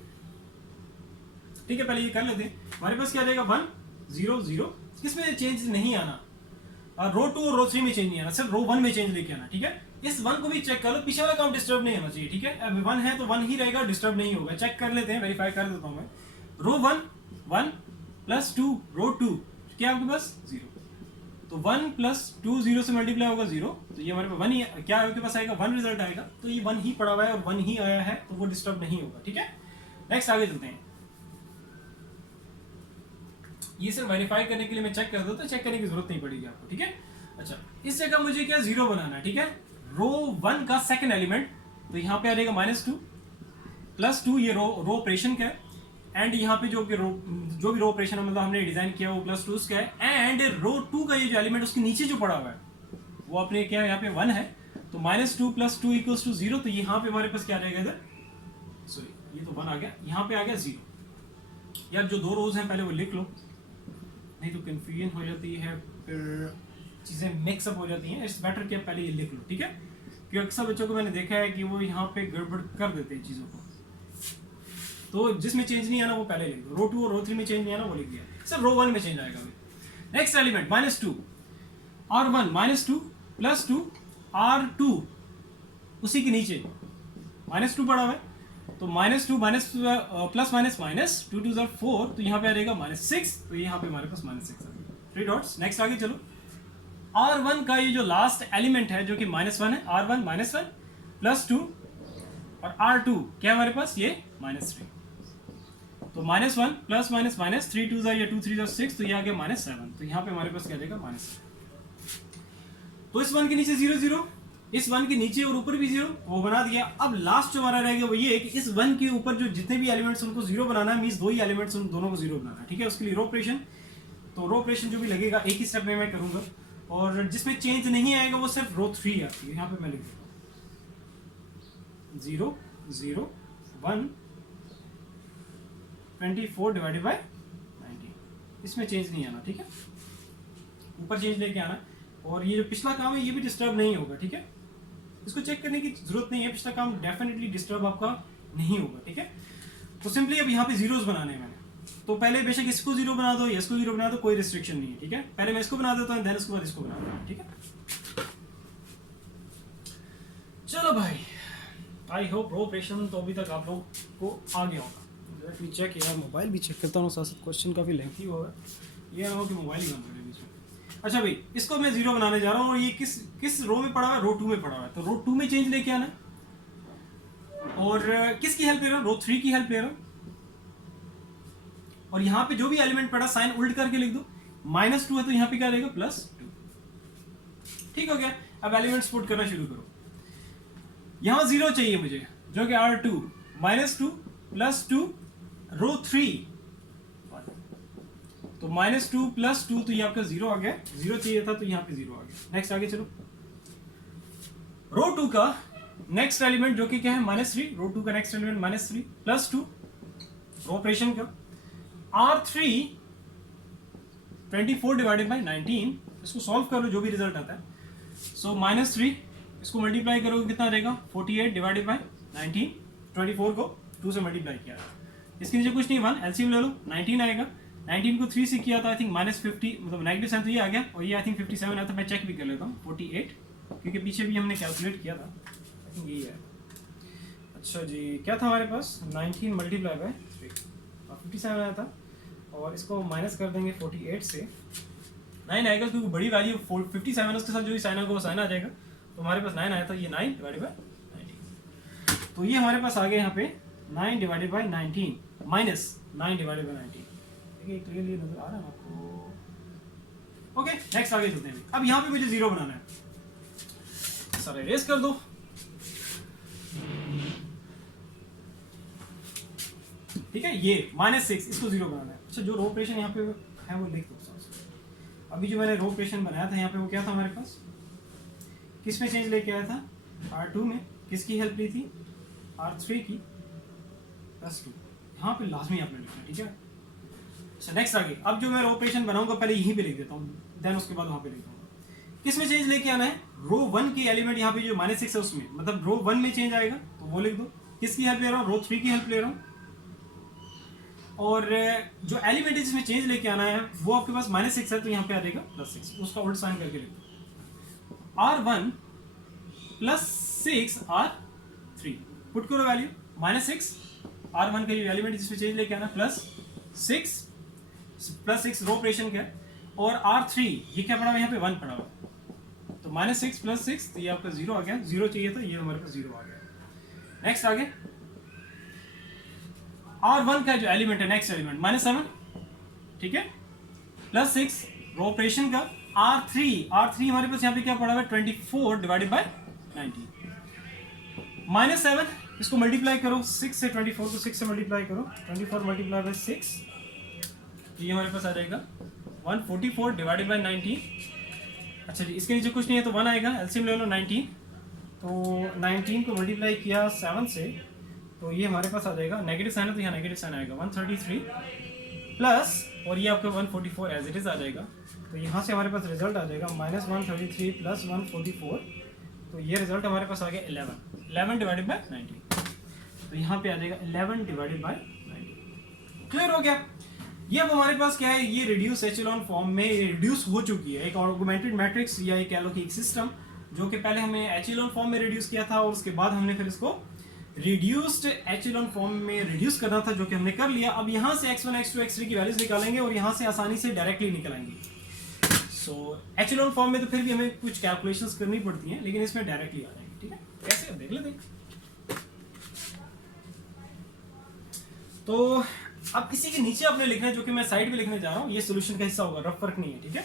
ठीक है, पहले ये कर लेते हैं। हमारे पास क्या रहेगा 1 0 0, किसमें चेंज नहीं आना, रो 2 और रो 3 में चेंज नहीं आना, सिर्फ रो 1 में चेंज लेके आना। ठीक है, इस 1 को भी चेक कर लो, पीछे वाला काम डिस्टर्ब नहीं होना चाहिए। ठीक है, अब 1 है तो 1 ही रहेगा, डिस्टर्ब नहीं होगा। चेक कर लेते हैं, वेरीफाई कर देता हूं मैं। रो 1 1 + 2 रो 2 क्या आपके पास 0, तो 1 + 2 0 से मल्टीप्लाई होगा 0, तो ये हमारे पास 1 ही क्या आपके पास आएगा 1 रिजल्ट आएगा, तो ये 1 ही पड़ा हुआ है और 1 ही आया है, तो वो डिस्टर्ब नहीं होगा। ठीक है, नेक्स्ट आगे चलते हैं। ये सिर्फ वेरीफाई करने के लिए मैं चेक कर दूं, तो चेक करने की जरूरत नहीं पड़ेगी आपको। ठीक है, अच्छा, इस जगह मुझे क्या 0 बनाना है। ठीक है, रो 1 का सेकंड एलिमेंट, तो यहाँ पे आ जाएगा -2 + 2, ये रो ऑपरेशन का है, एंड यहाँ पे जो भी रो ऑपरेशन मतलब हमने डिजाइन किया वो +2 का है, एंड रो 2 का ये जो एलिमेंट उसके नीचे जो पड़ा हुआ है वो अपने क्या यहाँ पे 1 है, तो -2 + 2 = 0, तो यहाँ पे हमारे पास क्या आ जाएगा इधर, सॉरी ये तो 1 आ गया, यहाँ पे आ गया 0। यार जो 2 रोज हैं पहले वो लिख लो, नहीं तो कंफ्यूजन हो जाती है, फिर चीज़ें मिक्सअप हो जाती हैं। इट्स बेटर कि आप पहले ये लिख लो। ठीक है, क्योंकि अक्सर बच्चों को मैंने देखा है कि वो यहाँ पे गड़बड़ कर देते हैं चीज़ों को, तो जिसमें चेंज नहीं आना वो पहले लिख दो। रो 2 और रो 3 में चेंज नहीं आना वो लिख दिया, सिर्फ रो 1 में चेंज आएगा। नेक्स्ट एलिमेंट -2, R1 -2 + 2 R2 उसी के नीचे -2 पड़ा हुआ है, तो -2 माइनस प्लस माइनस माइनस 2 2 ज़ा 4, तो यहाँ पे आ जाएगा -6, तो यहाँ पे हमारे पास -6 आ गया, 3 डॉट्स। नेक्स्ट आगे चलो, R1 का ये जो लास्ट एलिमेंट है जो कि -1 है, R1 -1 +2 और R2 क्या है हमारे पास, ये -3, तो -1 प्लस माइनस माइनस 3 2 ज़ा या 2 3 ज़ा 6, तो ये आ गया -7, तो यहाँ पे हमारे पास क्या रहेगा -7। तो इस 1 के नीचे 0 0, इस 1 के नीचे और ऊपर भी 0 वो बना दिया। अब लास्ट जो हमारा रहेगा वो ये है कि इस 1 के ऊपर जो जितने भी एलिमेंट्स उनको 0 बनाना है, मींस दो ही एलिमेंट्स उन दोनों को 0 बनाना है, ठीक है। उसके लिए रो ऑपरेशन, तो रो ऑपरेशन जो भी लगेगा एक ही स्टेप में मैं करूंगा, और जिसमें चेंज नहीं आएगा वो सिर्फ रो 3 आती है। यहाँ पे मैं लिख देता हूँ 0 0 1 24 डिवाइडेड बाय 90, इसमें चेंज नहीं आना, ठीक है। ऊपर चेंज लेके आना, और ये जो पिछला काम है ये भी डिस्टर्ब नहीं होगा, ठीक है। इसको चेक करने की जरूरत नहीं है, पिछला काम डेफिनेटली डिस्टर्ब आपका नहीं होगा, ठीक है। तो सिंपली अब यहाँ पे जीरोस बनाने हैं मैंने, तो पहले बेशक इसको 0 बना दो या इसको 0 बना दो, कोई रिस्ट्रिक्शन नहीं है, ठीक है। पहले मैं इसको बना देता हूँ, देन उसके बाद इसको बना देता हूँ, ठीक है। चलो भाई, आई होप रो ऑपरेशन तो अभी तक आप लोग को आ गया होगा। लेट मी चेक, यार मोबाइल भी चेक करता हूँ साथ साथ, क्वेश्चन काफ़ी लेंथी होगा, ये ना हो कि मोबाइल ही बंद हो जाए बीच में। अच्छा भाई, इसको मैं 0 बनाने जा रहा हूँ, और ये किस रो में पड़ा हुआ है, रो 2 में पड़ा हुआ है, तो रो 2 में चेंज लेके आना है। और किसकी हेल्प ले रहा हूँ, रो 3 की हेल्प ले रहा हूँ, और यहाँ पे जो भी एलिमेंट पड़ा साइन उल्ट करके लिख दो, -2 है तो यहाँ पे क्या रहेगा +2, ठीक हो गया। अब एलिमेंट्स पुट करना शुरू करो। यहाँ 0 चाहिए मुझे, जो कि R2 -2 +2 रो 3, तो -2 +2, तो ये आपका 0 आ गया, 0 चाहिए था तो यहाँ पे 0 आ गया। नेक्स्ट आगे चलो, रो 2 का नेक्स्ट एलिमेंट जो कि क्या है -3, रो 2 का नेक्स्ट एलिमेंट -3 +2 रो ऑपरेशन का R3 24 डिवाइडेड बाय 19, इसको सॉल्व करो जो भी रिजल्ट आता है। सो -3 इसको मल्टीप्लाई करोगे कितना रहेगा, 48 डिवाइडेड बाय 19, 24 को 2 से मल्टीप्लाई किया, इसके नीचे कुछ नहीं, 1 एलसीएम ले लो, 19 आएगा। 19 को 3 से किया था, आई थिंक -50, मतलब नेगेटिव साइन तो ये आ गया, और ये आई थिंक 57 आया था। मैं चेक भी कर लेता हूँ, 48, क्योंकि पीछे भी हमने कैलकुलेट किया था, आई थिंक यही है। अच्छा जी, क्या था हमारे पास, 19 मल्टीप्लाई बाय 3 और 57 आया था, और इसको माइनस कर देंगे 48 से, 9 आएगा, क्योंकि बड़ी वैल्यू 57 उसके साथ जो भी साइन होगा वो साइन आ जाएगा, तो हमारे पास 9 आया था, ये 9 डिवाइडेड बाय 19, तो ये हमारे पास आ गया यहाँ पे 9 divided by 19 minus 9 divided by 19, clearly नजर आ रहा है आपको। ओके, नेक्स्ट आगे चलते हैं। अब यहाँ पे मुझे 0 बनाना है, सारा इरेज कर दो, ठीक है। ये -6 इसको 0 बनाना है। अच्छा, जो रो ऑपरेशन यहाँ पे है वो लिख दो। अभी जो मैंने रो ऑपरेशन बनाया था यहाँ पे, वो क्या था हमारे पास, किस में चेंज लेके आया था, R2 में, किसकी हेल्प ली थी, R3 की +2, यहाँ पे लाजमी आपने लिखना, ठीक है। अच्छा, नेक्स्ट आगे, अब जो मैं रो ऑपरेशन बनाऊंगा पहले यहीं पे लिख देता हूँ, देन उसके बाद वहाँ पे लिखता हूँ। किस में चेंज लेके आना है, रो 1 के एलिमेंट यहाँ पे जो -6 है उसमें, मतलब रो 1 में चेंज आएगा तो वो लिख दो। किसकी हेल्प ले रहा हूँ, रो 3 की हेल्प ले रहा हूँ, और जो एलिमेंट है जिसमें चेंज लेके आना है वो आपके पास -6 है, तो यहाँ पे आ जाएगा +6, उसका उल्ट साइन करके लिख दो। R1 +6 R3 पुट करो वैल्यू, -6 R1 का ये एलिमेंट जिसमें चेंज लेके आना, +6 रो ऑपरेशन का, और R3 ये क्या पड़ा हुआ है, यहाँ पे 1 पड़ा हुआ है, तो -6 + 6, तो ये आपका 0 आ गया, 0 चाहिए था, ये हमारे पास 0 आ गया। नेक्स्ट आगे, R1 का जो एलिमेंट है नेक्स्ट एलिमेंट -7, ठीक है, +6 रो ऑपरेशन का, R3 हमारे पास यहाँ पे क्या पड़ा हुआ है, 24 डिवाइडेड बाय 19, -7 इसको मल्टीप्लाई करो 6 से, 24 को 6 से मल्टीप्लाई करो, 24 मल्टीप्लाई बाय 6, तो ये हमारे पास आ जाएगा 144 डिवाइडेड बाय 19। अच्छा जी, इसके नीचे कुछ नहीं है तो 1 आएगा, एलसीएम ले लो 19, तो 19 को मल्टीप्लाई किया 7 से, तो ये हमारे पास आ जाएगा, नेगेटिव साइन है तो यहाँ नेगेटिव साइन आएगा, 133 प्लस, और ये आपका 144 एज इट इज आ जाएगा, तो यहाँ से हमारे पास रिजल्ट आ जाएगा -133 प्लस 144, तो ये रिजल्ट हमारे पास आ गया 11 डिवाइडेड बाय 19, तो यहाँ पे आ जाएगा 11 डिवाइडेड बाय 19। क्लियर हो गया। ये अब हमारे पास क्या है, ये रिड्यूस एचेलॉन फॉर्म में रिड्यूस हो चुकी है, एक ऑगमेंटेड मैट्रिक्स या एक कह लो कि एक सिस्टम जो कि पहले हमने एचेलॉन फॉर्म में रिड्यूस किया था और उसके बाद हमने फिर इसको रिड्यूस्ड एचेलॉन फॉर्म में रिड्यूस करना था, जो कि हमने कर लिया। अब यहाँ से x1 x2 x3 की वैल्यूज निकालेंगे और यहाँ से आसानी से डायरेक्टली निकलेंगे। सो एचेलॉन फॉर्म में तो फिर भी हमें कुछ कैलकुलेशंस करनी पड़ती हैं, लेकिन इसमें डायरेक्टली आ जाएंगे। ठीक है, कैसे देख लेते हैं। तो अब इसी के नीचे आपने लिखना है, जो कि मैं साइड पे लिखने जा रहा हूँ, ये सोल्यूशन का हिस्सा होगा, रफ फर्क नहीं है। ठीक है,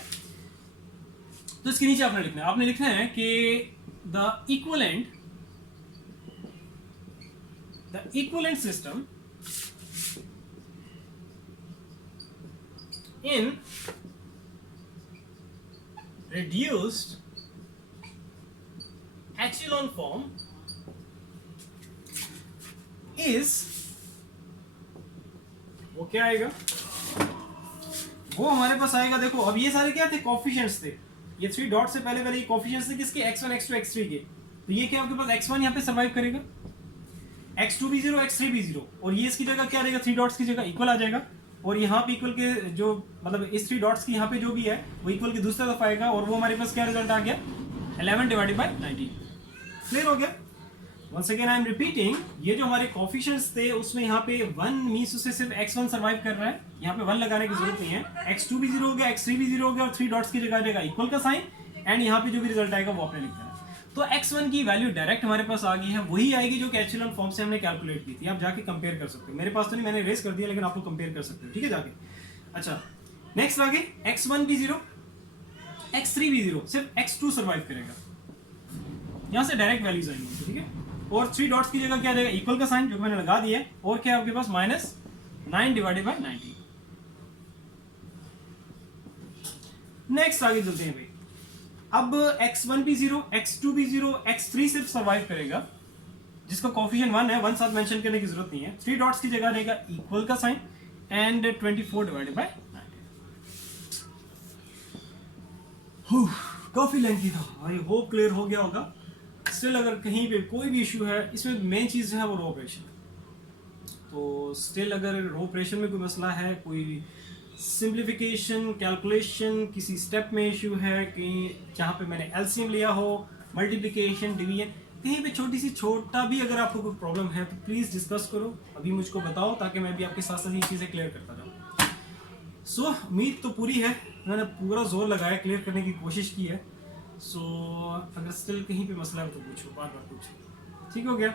तो इसके नीचे आपने लिखना है कि the equivalent system in reduced echelon form is, वो क्या आएगा, वो हमारे पास आएगा। देखो अब ये सारे क्या थे, कोफिशिएंट्स थे। ये 3 डॉट से पहले ये कोफिशिएंट्स थे किसके, x1 x2 x3 के। तो ये क्या आपके पास x1 यहाँ पे सर्वाइव करेगा, x2 भी 0 x3 भी 0, और ये इसकी जगह क्या रहेगा, 3 डॉट्स की जगह इक्वल आ जाएगा। और यहाँ पे इक्वल के जो मतलब इस 3 डॉट्स की यहाँ पे जो भी है वो इक्वल की दूसरी तरफ आएगा, और वो हमारे पास क्या रिजल्ट आ गया, 11 डिवाइडेड बाय 19। क्लियर हो गया। Once again I am repeating, ये जो हमारे कोफिशिएंट्स थे उसमें यहाँ पे 1 मींस उससे सिर्फ x1 सर्वाइव कर रहा है, यहाँ पे 1 लगाने की जरूरत नहीं है। x2 भी 0 हो गया, x3 भी 0 हो गया, और 3 डॉट्स की जगह आ जाएगा इक्वल का साइन, एंड यहाँ पे जो भी रिजल्ट आएगा वो आपने लिख देना। तो x1 की वैल्यू डायरेक्ट हमारे पास आ गई है, वही आएगी जो कि एचेलॉन फॉर्म से हमने कैलकुलेट की थी। आप जाके कंपेयर कर सकते हो, मेरे पास तो नहीं, मैंने रेस कर दिया, लेकिन आप लोग कंपेयर कर सकते हो। ठीक है, जाके। अच्छा, नेक्स्ट आगे x1 भी 0 x3 भी 0, सिर्फ x2 सर्वाइव करेगा, यहां से डायरेक्ट वैल्यूज आएंगी। ठीक है, और 3 डॉट्स की जगह क्या रहेगा, इक्वल का साइन जो मैंने लगा दिया है, और क्या आपके पास -9 डिवाइडेड बाय 19। नेक्स्ट आगे चलते हैं भाई। अब x1 भी 0 x2 भी 0 x3 सिर्फ सर्वाइव करेगा, जिसका कोफिशिएंट 1 है, 1 साथ मेंशन करने की जरूरत नहीं है। 3 डॉट्स की जगह रहेगा इक्वल का साइन, एंड 24 डिवाइडेड बाय 19। काफी लेंथी था, आई होप क्लियर हो गया होगा। स्टिल अगर कहीं पे कोई भी इशू है, इसमें मेन चीज जो है वो रो ऑपरेशन। तो स्टिल अगर रो ऑपरेशन में कोई मसला है, कोई सिंप्लीफिकेशन कैलकुलेशन किसी स्टेप में इशू है, कहीं जहाँ पे मैंने एलसीएम लिया हो, मल्टीप्लिकेशन डिवीजन, कहीं पे छोटा भी अगर आपको कोई प्रॉब्लम है तो प्लीज़ डिस्कस करो, अभी मुझको बताओ, ताकि मैं भी आपके साथ साथ ये चीज़ें क्लियर करता जाऊँ। सो उम्मीद तो पूरी है, मैंने पूरा जोर लगाया, क्लियर करने की कोशिश की है। सो अगर स्टिल कहीं पे मसला है तो पूछो, बार बार पूछो। ठीक हो गया।